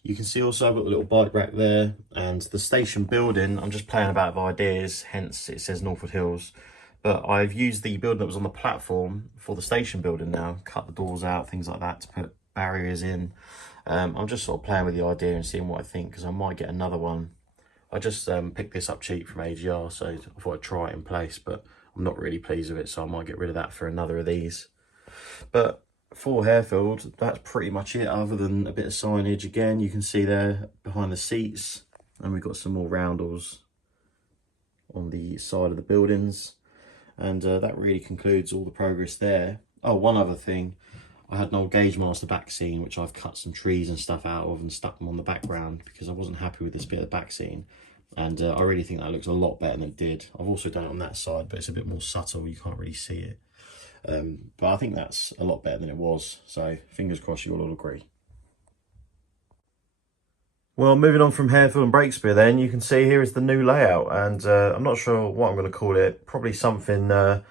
You can see also I've got the little bike rack there, and the station building, I'm just playing about with ideas, hence it says Northwood Hills. But I've used the building that was on the platform for the station building now, cut the doors out, things like that, to put barriers in. I'm just sort of playing with the idea and seeing what I think, because I might get another one. I just picked this up cheap from AGR, so I thought I'd try it in place, but I'm not really pleased with it, so I might get rid of that for another of these. But for Harefield, that's pretty much it, other than a bit of signage. Again, you can see there behind the seats, and we've got some more roundels on the side of the buildings, and that really concludes all the progress there. Oh, one other thing, I had an old Gauge Master back scene, which I've cut some trees and stuff out of and stuck them on the background because I wasn't happy with this bit of the back scene. And I really think that looks a lot better than it did. I've also done it on that side, but it's a bit more subtle, you can't really see it. But I think that's a lot better than it was, so fingers crossed you all agree. Well, moving on from Harefield and Breakspear then, you can see here is the new layout, and I'm not sure what I'm going to call it. Probably something to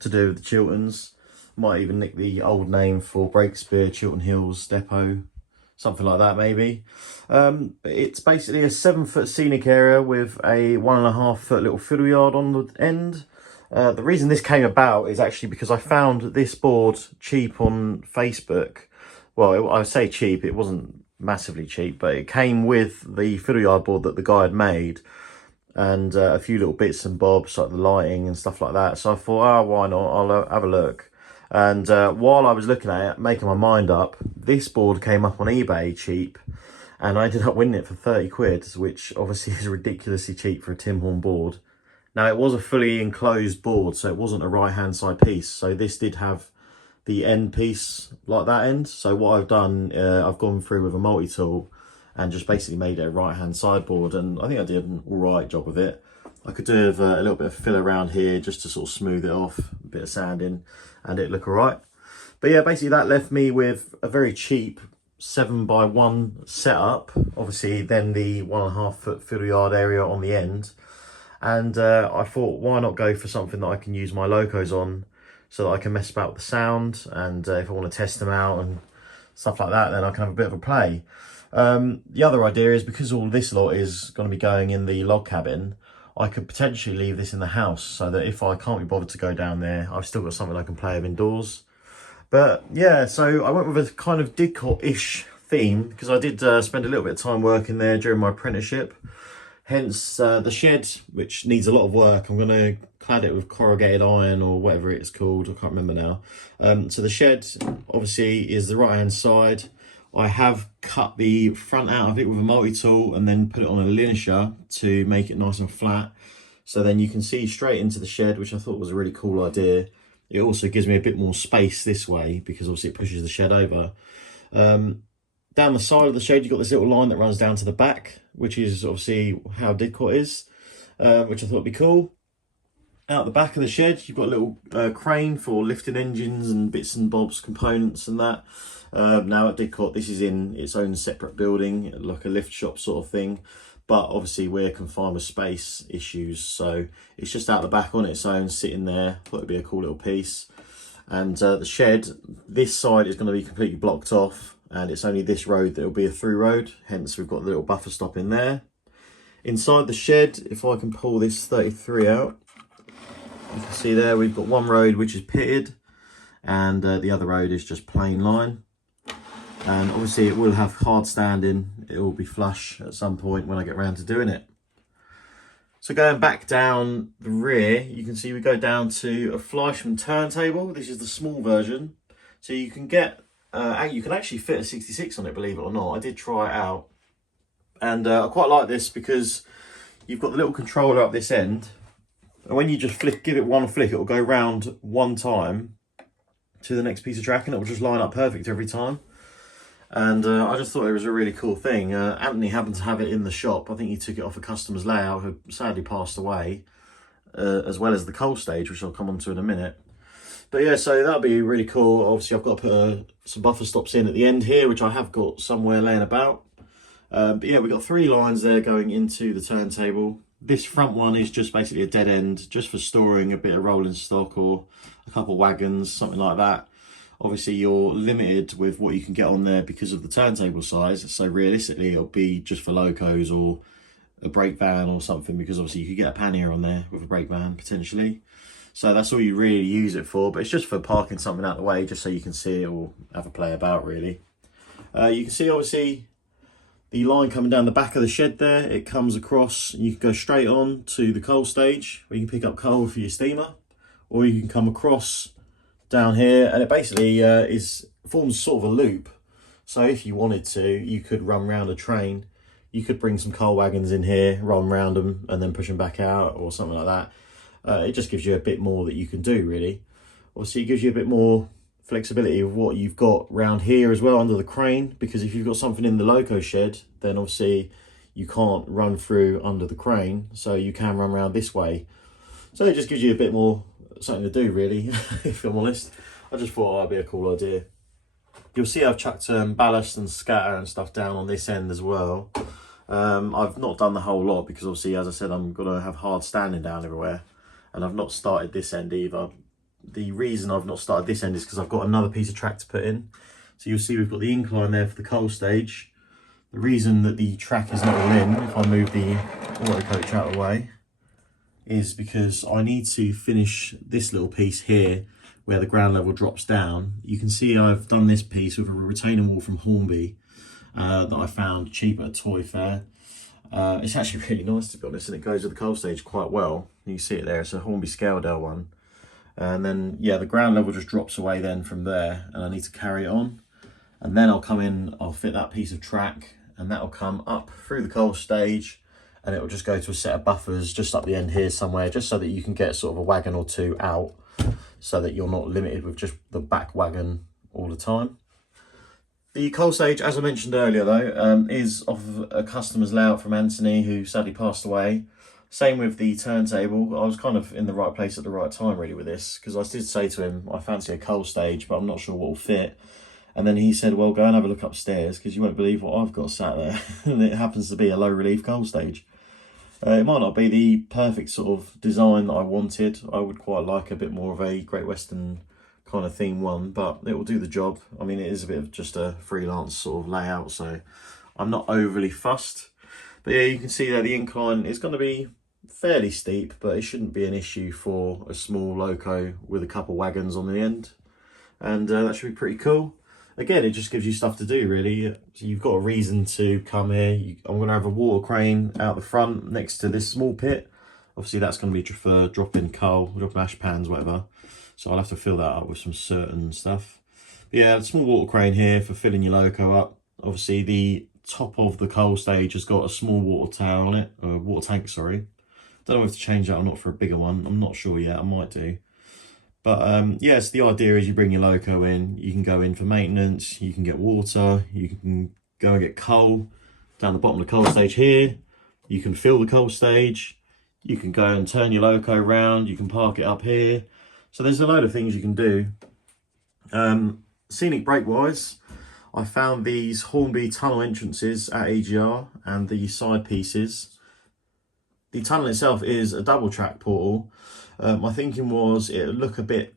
do with the Chilterns. Might even nick the old name for Breakspear, Chiltern Hills Depot, something like that maybe. It's basically a 7-foot scenic area with a 1.5-foot little fiddle yard on the end. The reason this came about is actually because I found this board cheap on Facebook. Well, I say cheap, it wasn't massively cheap, but it came with the fiddle yard board that the guy had made, and a few little bits and bobs like the lighting and stuff like that. So I thought, oh, why not, I'll have a look. And while I was looking at it, making my mind up, this board came up on eBay cheap, and I ended up winning it for 30 quid, which obviously is ridiculously cheap for a Tim Horn board. Now, it was a fully enclosed board, so it wasn't a right-hand side piece. So this did have the end piece like that end. So what I've done, I've gone through with a multi-tool and just basically made it a right-hand side board, and I think I did an all right job of it. I could do with a little bit of fill around here just to sort of smooth it off, a bit of sanding, and it'd look all right. But yeah, basically that left me with a very cheap 7x1 setup. Obviously then the 1.5-foot fiddle yard area on the end. And I thought, why not go for something that I can use my locos on so that I can mess about with the sound, and if I want to test them out and stuff like that, then I can have a bit of a play. The other idea is, because all this lot is going to be going in the log cabin, I could potentially leave this in the house so that if I can't be bothered to go down there, I've still got something I can play with indoors. But yeah, so I went with a kind of didcot-ish theme because I did spend a little bit of time working there during my apprenticeship. Hence the shed, which needs a lot of work. I'm going to clad it with corrugated iron or whatever it's called. I can't remember now. So the shed obviously is the right-hand side. I have cut the front out of it with a multi-tool and then put it on a linisher to make it nice and flat. So then you can see straight into the shed, which I thought was a really cool idea. It also gives me a bit more space this way because obviously it pushes the shed over. Down the side of the shed, you've got this little line that runs down to the back, which is obviously how didcot is, which I thought would be cool. Out the back of the shed, you've got a little crane for lifting engines and bits and bobs, components and that. Now at didcot, this is in its own separate building, like a lift shop sort of thing. But obviously we're confined with space issues, so it's just out the back on its own, sitting there. Thought it'd be a cool little piece. And the shed, this side is going to be completely blocked off, and it's only this road that will be a through road. Hence we've got the little buffer stop in there. Inside the shed, if I can pull this 33 out, you can see there we've got one road which is pitted, and the other road is just plain line. And obviously it will have hard standing, it will be flush at some point when I get around to doing it. So going back down the rear, you can see we go down to a Fleischmann turntable. This is the small version. So you can get, you can actually fit a 66 on it, believe it or not. I did try it out. And I quite like this because you've got the little controller up this end. And when you just give it one flick, it will go round one time to the next piece of track, and it will just line up perfect every time. And I just thought it was a really cool thing. Anthony happened to have it in the shop. I think he took it off a customer's layout who sadly passed away, as well as the coal stage, which I'll come on to in a minute. But yeah, so that'll be really cool. Obviously, I've got to put some buffer stops in at the end here, which I have got somewhere laying about. But yeah, we've got 3 lines there going into the turntable. This front one is just basically a dead end, just for storing a bit of rolling stock or a couple of wagons, something like that. Obviously, you're limited with what you can get on there because of the turntable size. So realistically, it'll be just for locos or a brake van or something, because obviously you could get a pannier on there with a brake van potentially. So that's all you really use it for, but it's just for parking something out of the way, just so you can see it or have a play about really. You can see obviously the line coming down the back of the shed there. It comes across and you can go straight on to the coal stage where you can pick up coal for your steamer, or you can come across down here, and it basically forms sort of a loop. So if you wanted to, you could run round a train. You could bring some coal wagons in here, run round them and then push them back out or something like that. It just gives you a bit more that you can do really. Obviously it gives you a bit more flexibility of what you've got round here as well under the crane, because if you've got something in the loco shed, then obviously you can't run through under the crane, so you can run around this way. So it just gives you a bit more something to do really, if I'm honest. I just thought that'd be a cool idea. You'll see I've chucked ballast and scatter and stuff down on this end as well. I've not done the whole lot because obviously, as I said, I'm gonna have hard standing down everywhere, and I've not started this end either. The reason I've not started this end is because I've got another piece of track to put in. So you'll see we've got the incline there for the coal stage. The reason that the track is not all in, if I move the auto coach out of the way, is because I need to finish this little piece here where the ground level drops down. You can see I've done this piece with a retaining wall from Hornby that I found cheap at a toy fair. It's actually really nice, to be honest, and it goes with the coal stage quite well. You see it there, it's a Hornby Scaledale one. And then, yeah, the ground level just drops away then from there, and I need to carry it on. And then I'll come in, I'll fit that piece of track, and that'll come up through the coal stage, and it will just go to a set of buffers just up the end here somewhere, just so that you can get sort of a wagon or two out, so that you're not limited with just the back wagon all the time. The coal stage, as I mentioned earlier though, is off of a customer's layout from Anthony, who sadly passed away. Same with the turntable. I was kind of in the right place at the right time really with this, because I did say to him, I fancy a coal stage, but I'm not sure what will fit. And then he said, well, go and have a look upstairs, because you won't believe what I've got sat there. And it happens to be a low relief coal stage. It might not be the perfect sort of design that I wanted. I would quite like a bit more of a Great Western kind of theme one, but it will do the job. I mean, it is a bit of just a freelance sort of layout, so I'm not overly fussed. But yeah, you can see there the incline is going to be fairly steep, but it shouldn't be an issue for a small loco with a couple wagons on the end. And that should be pretty cool. Again, it just gives you stuff to do really. So you've got a reason to come here. I'm going to have a water crane out the front next to this small pit. Obviously that's going to be for dropping coal, dropping ash pans, whatever. So I'll have to fill that up with some certain stuff. But yeah, a small water crane here for filling your loco up. Obviously the top of the coal stage has got a small water tower on it, water tank, sorry. Don't know if to change that or not for a bigger one. I'm not sure yet, I might do. But yes, the idea is you bring your loco in, you can go in for maintenance, you can get water, you can go and get coal down the bottom of the coal stage here, you can fill the coal stage, you can go and turn your loco round, you can park it up here. So there's a load of things you can do. Scenic brake wise, I found these Hornby tunnel entrances at AGR and the side pieces. The tunnel itself is a double track portal. My thinking was it would look a bit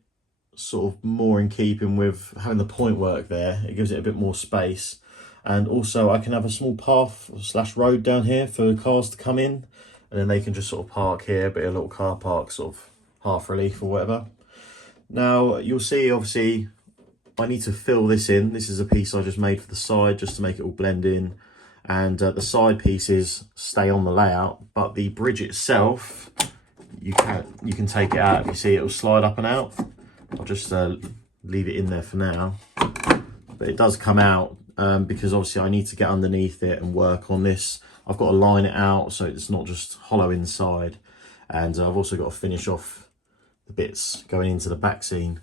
sort of more in keeping with having the point work there. It gives it a bit more space. And also I can have a small path / road down here for cars to come in. And then they can just sort of park here, a bit of a little car park, sort of half relief or whatever. Now you'll see obviously I need to fill this in. This is a piece I just made for the side just to make it all blend in. And the side pieces stay on the layout, but the bridge itself, you can take it out. If you see, it will slide up and out. I'll just leave it in there for now, but it does come out because obviously I need to get underneath it and work on this. I've got to line it out so it's not just hollow inside, and I've also got to finish off the bits going into the back scene.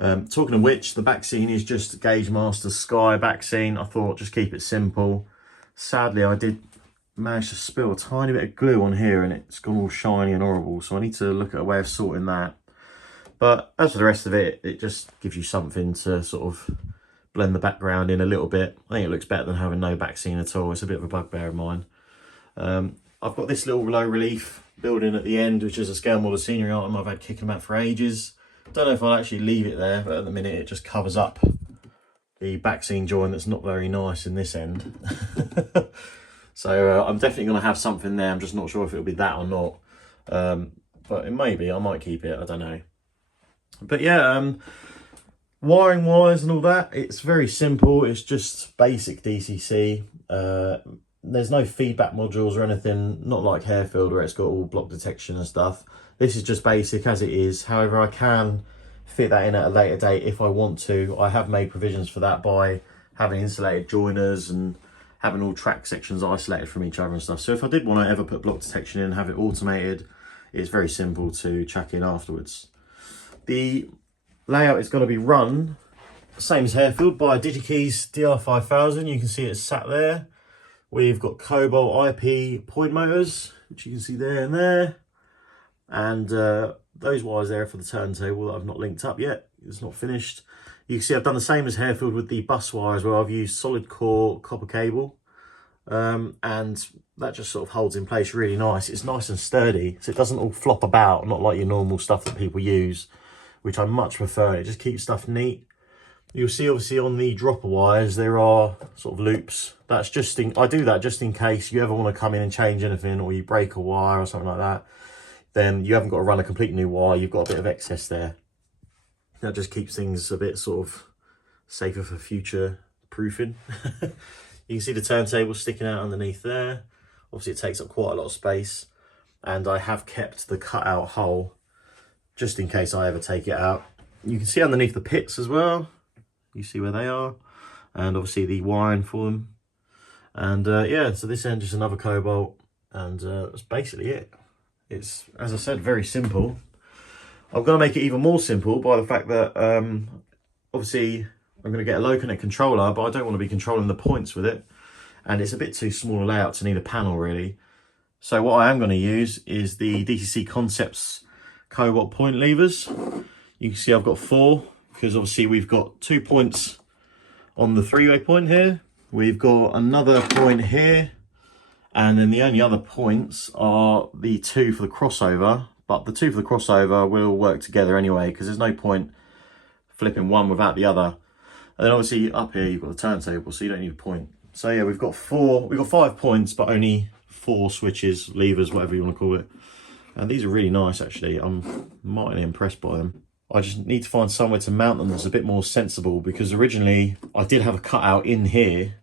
Talking of which, the back scene is just Gauge Master Sky back scene. I thought just keep it simple. Sadly, I did manage to spill a tiny bit of glue on here and it's gone all shiny and horrible, so I need to look at a way of sorting that. But as for the rest of it, it just gives you something to sort of blend the background in a little bit. I think it looks better than having no back scene at all. It's a bit of a bugbear of mine. I've got this little low relief building at the end, which is a scale model scenery item I've had kicking about for ages. Don't know if I'll actually leave it there, but at the minute it just covers up the back scene joint that's not very nice in this end. So I'm definitely going to have something there. I'm just not sure if it'll be that or not. But it may be. I might keep it. I don't know. But yeah, wiring wise and all that, it's very simple. It's just basic DCC. There's no feedback modules or anything, not like Harefield where it's got all block detection and stuff. This is just basic as it is. However, I can fit that in at a later date if I want to. I have made provisions for that by having insulated joiners and having all track sections isolated from each other and stuff. So if I did want to ever put block detection in and have it automated, it's very simple to chuck in afterwards. The layout is going to be run, same as Harefield, by DigiKeys DR5000. You can see it's sat there. We've got Cobalt IP point motors, which you can see there and there. And those wires there for the turntable that I've not linked up yet. It's not finished. You can see I've done the same as Harefield with the bus wires, where I've used solid core copper cable. And that just sort of holds in place really nice. It's nice and sturdy, so it doesn't all flop about, not like your normal stuff that people use, which I much prefer. It just keeps stuff neat. You'll see obviously on the dropper wires there are sort of loops. That's just I do that just in case you ever want to come in and change anything, or you break a wire or something like that. Then you haven't got to run a complete new wire. You've got a bit of excess there. That just keeps things a bit sort of safer for future proofing. You can see the turntable sticking out underneath there. Obviously it takes up quite a lot of space, and I have kept the cutout hole just in case I ever take it out. You can see underneath the pits as well. You see where they are, and obviously the wiring for them. And yeah, so this end just another cobalt, and that's basically it. It's, as I said, very simple. I'm going to make it even more simple by the fact that obviously I'm going to get a low connect controller, but I don't want to be controlling the points with it, and it's a bit too small a layout to need a panel really. So what I am going to use is the DCC Concepts cobalt point levers. You can see I've got 4, because obviously we've got 2 points on the 3-way point here. We've got another point here, and then the only other points are the 2 for the crossover, but the 2 for the crossover will work together anyway, because there's no point flipping one without the other. And then obviously up here you've got the turntable, so you don't need a point. So yeah, we've got 5 points, but only 4 switches, levers, whatever you want to call it. And these are really nice actually. I'm mightily impressed by them. I just need to find somewhere to mount them that's a bit more sensible, because originally I did have a cutout in here,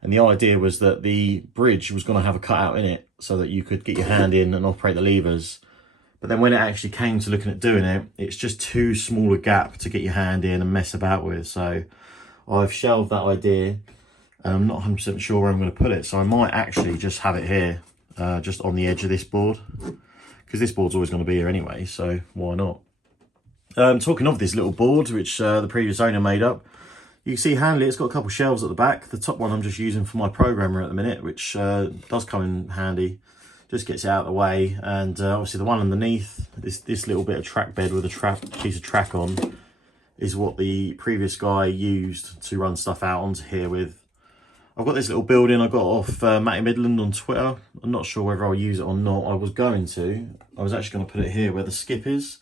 and the idea was that the bridge was going to have a cutout in it so that you could get your hand in and operate the levers. But then when it actually came to looking at doing it, it's just too small a gap to get your hand in and mess about with. So I've shelved that idea, and I'm not 100% sure where I'm going to put it. So I might actually just have it here, just on the edge of this board, because this board's always going to be here anyway, so why not? Talking of this little board, which the previous owner made up, you can see handily it's got a couple shelves at the back. The top one I'm just using for my programmer at the minute, which does come in handy. Just gets it out of the way. And obviously the one underneath, this little bit of track bed with a piece of track on, is what the previous guy used to run stuff out onto here with. I've got this little building I got off mattymidland on Twitter. I'm not sure whether I'll use it or not. I was going to. I was actually going to put it here where the skip is,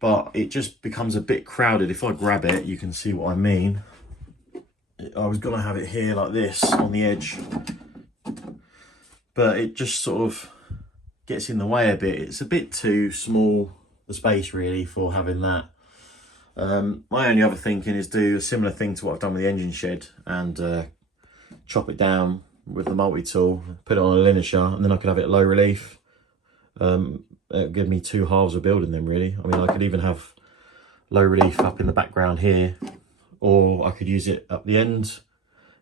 but it just becomes a bit crowded. If I grab it, you can see what I mean. I was going to have it here like this on the edge, but it just sort of gets in the way a bit. It's a bit too small, the space really, for having that. My only other thinking is do a similar thing to what I've done with the engine shed, and chop it down with the multi-tool, put it on a linear, and then I could have it low relief. It give me 2 halves of building them really. I mean, I could even have low relief up in the background here, or I could use it up the end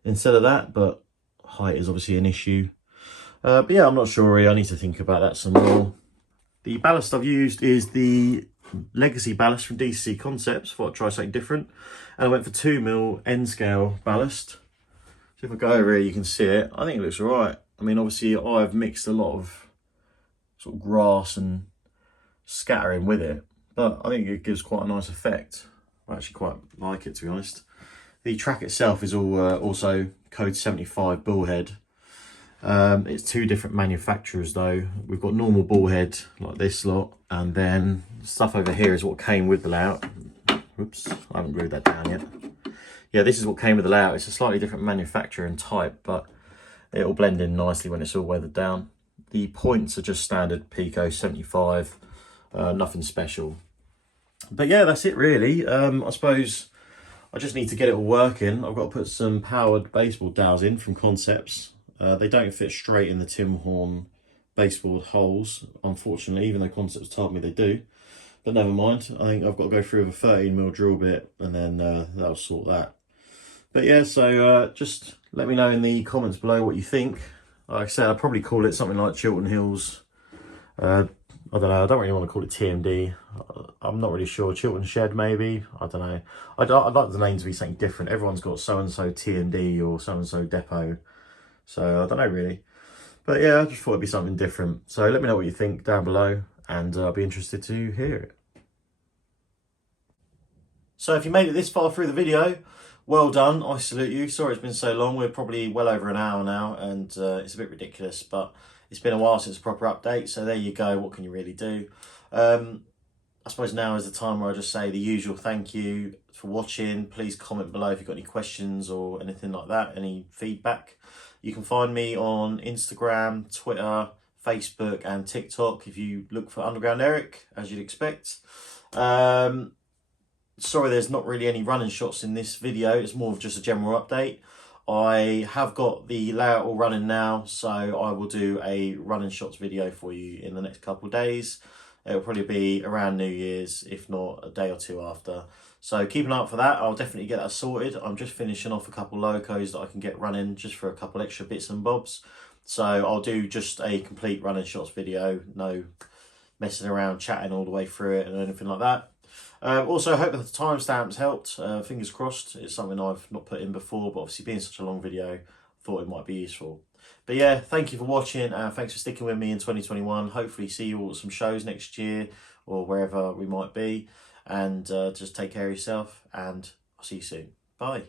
instead of that, but height is obviously an issue. But yeah, I'm not sure really. I need to think about that some more. The ballast I've used is the Legacy ballast from DCC Concepts. Thought I'd try something different, and I went for 2mm N scale ballast. So if I go over here, you can see it. I think it looks alright. I mean, obviously I've mixed a lot of sort of grass and scattering with it, but I think it gives quite a nice effect. I actually quite like it, to be honest. The track itself is all also code 75 bullhead. It's 2 different manufacturers though. We've got normal bullhead like this lot, and then stuff over here is what came with the layout. Oops, I haven't glued that down yet. Yeah, this is what came with the layout. It's a slightly different manufacturer and type, but it'll blend in nicely when it's all weathered down. The points are just standard Pico 75, nothing special. But yeah, that's it really. I suppose I just need to get it all working. I've got to put some powered baseboard dowels in from Concepts. They don't fit straight in the Tim Horn baseboard holes, unfortunately, even though Concepts told me they do. But never mind. I think I've got to go through with a 13mm drill bit, and then that'll sort that. But yeah, so just let me know in the comments below what you think. Like I said, I'd probably call it something like Chilton Hills. I don't know, I don't really want to call it TMD. I'm not really sure. Chilton Shed, maybe? I don't know. I'd like the name to be something different. Everyone's got so-and-so TMD or so-and-so depot. So, I don't know, really. But yeah, I just thought it'd be something different. So, let me know what you think down below, and I'll be interested to hear it. So, if you made it this far through the video, well done. I salute you. Sorry it's been so long. We're probably well over an hour now, and it's a bit ridiculous, but it's been a while since a proper update, so there you go. What can you really do? I suppose now is the time where I just say the usual thank you for watching. Please comment below if you've got any questions or anything like that, any feedback. You can find me on Instagram, Twitter, Facebook and TikTok if you look for Underground Eric, as you'd expect. Sorry there's not really any running shots in this video, it's more of just a general update. I have got the layout all running now, so I will do a running shots video for you in the next couple of days. It'll probably be around New Year's, if not a day or two after. So keep an eye out for that. I'll definitely get that sorted. I'm just finishing off a couple locos that I can get running just for a couple extra bits and bobs. So I'll do just a complete running shots video, no messing around, chatting all the way through it and anything like that. Also, I hope that the timestamps helped. Fingers crossed. It's something I've not put in before, but obviously being such a long video, I thought it might be useful. But yeah, thank you for watching. Thanks for sticking with me in 2021. Hopefully see you all at some shows next year or wherever we might be. And just take care of yourself, and I'll see you soon. Bye.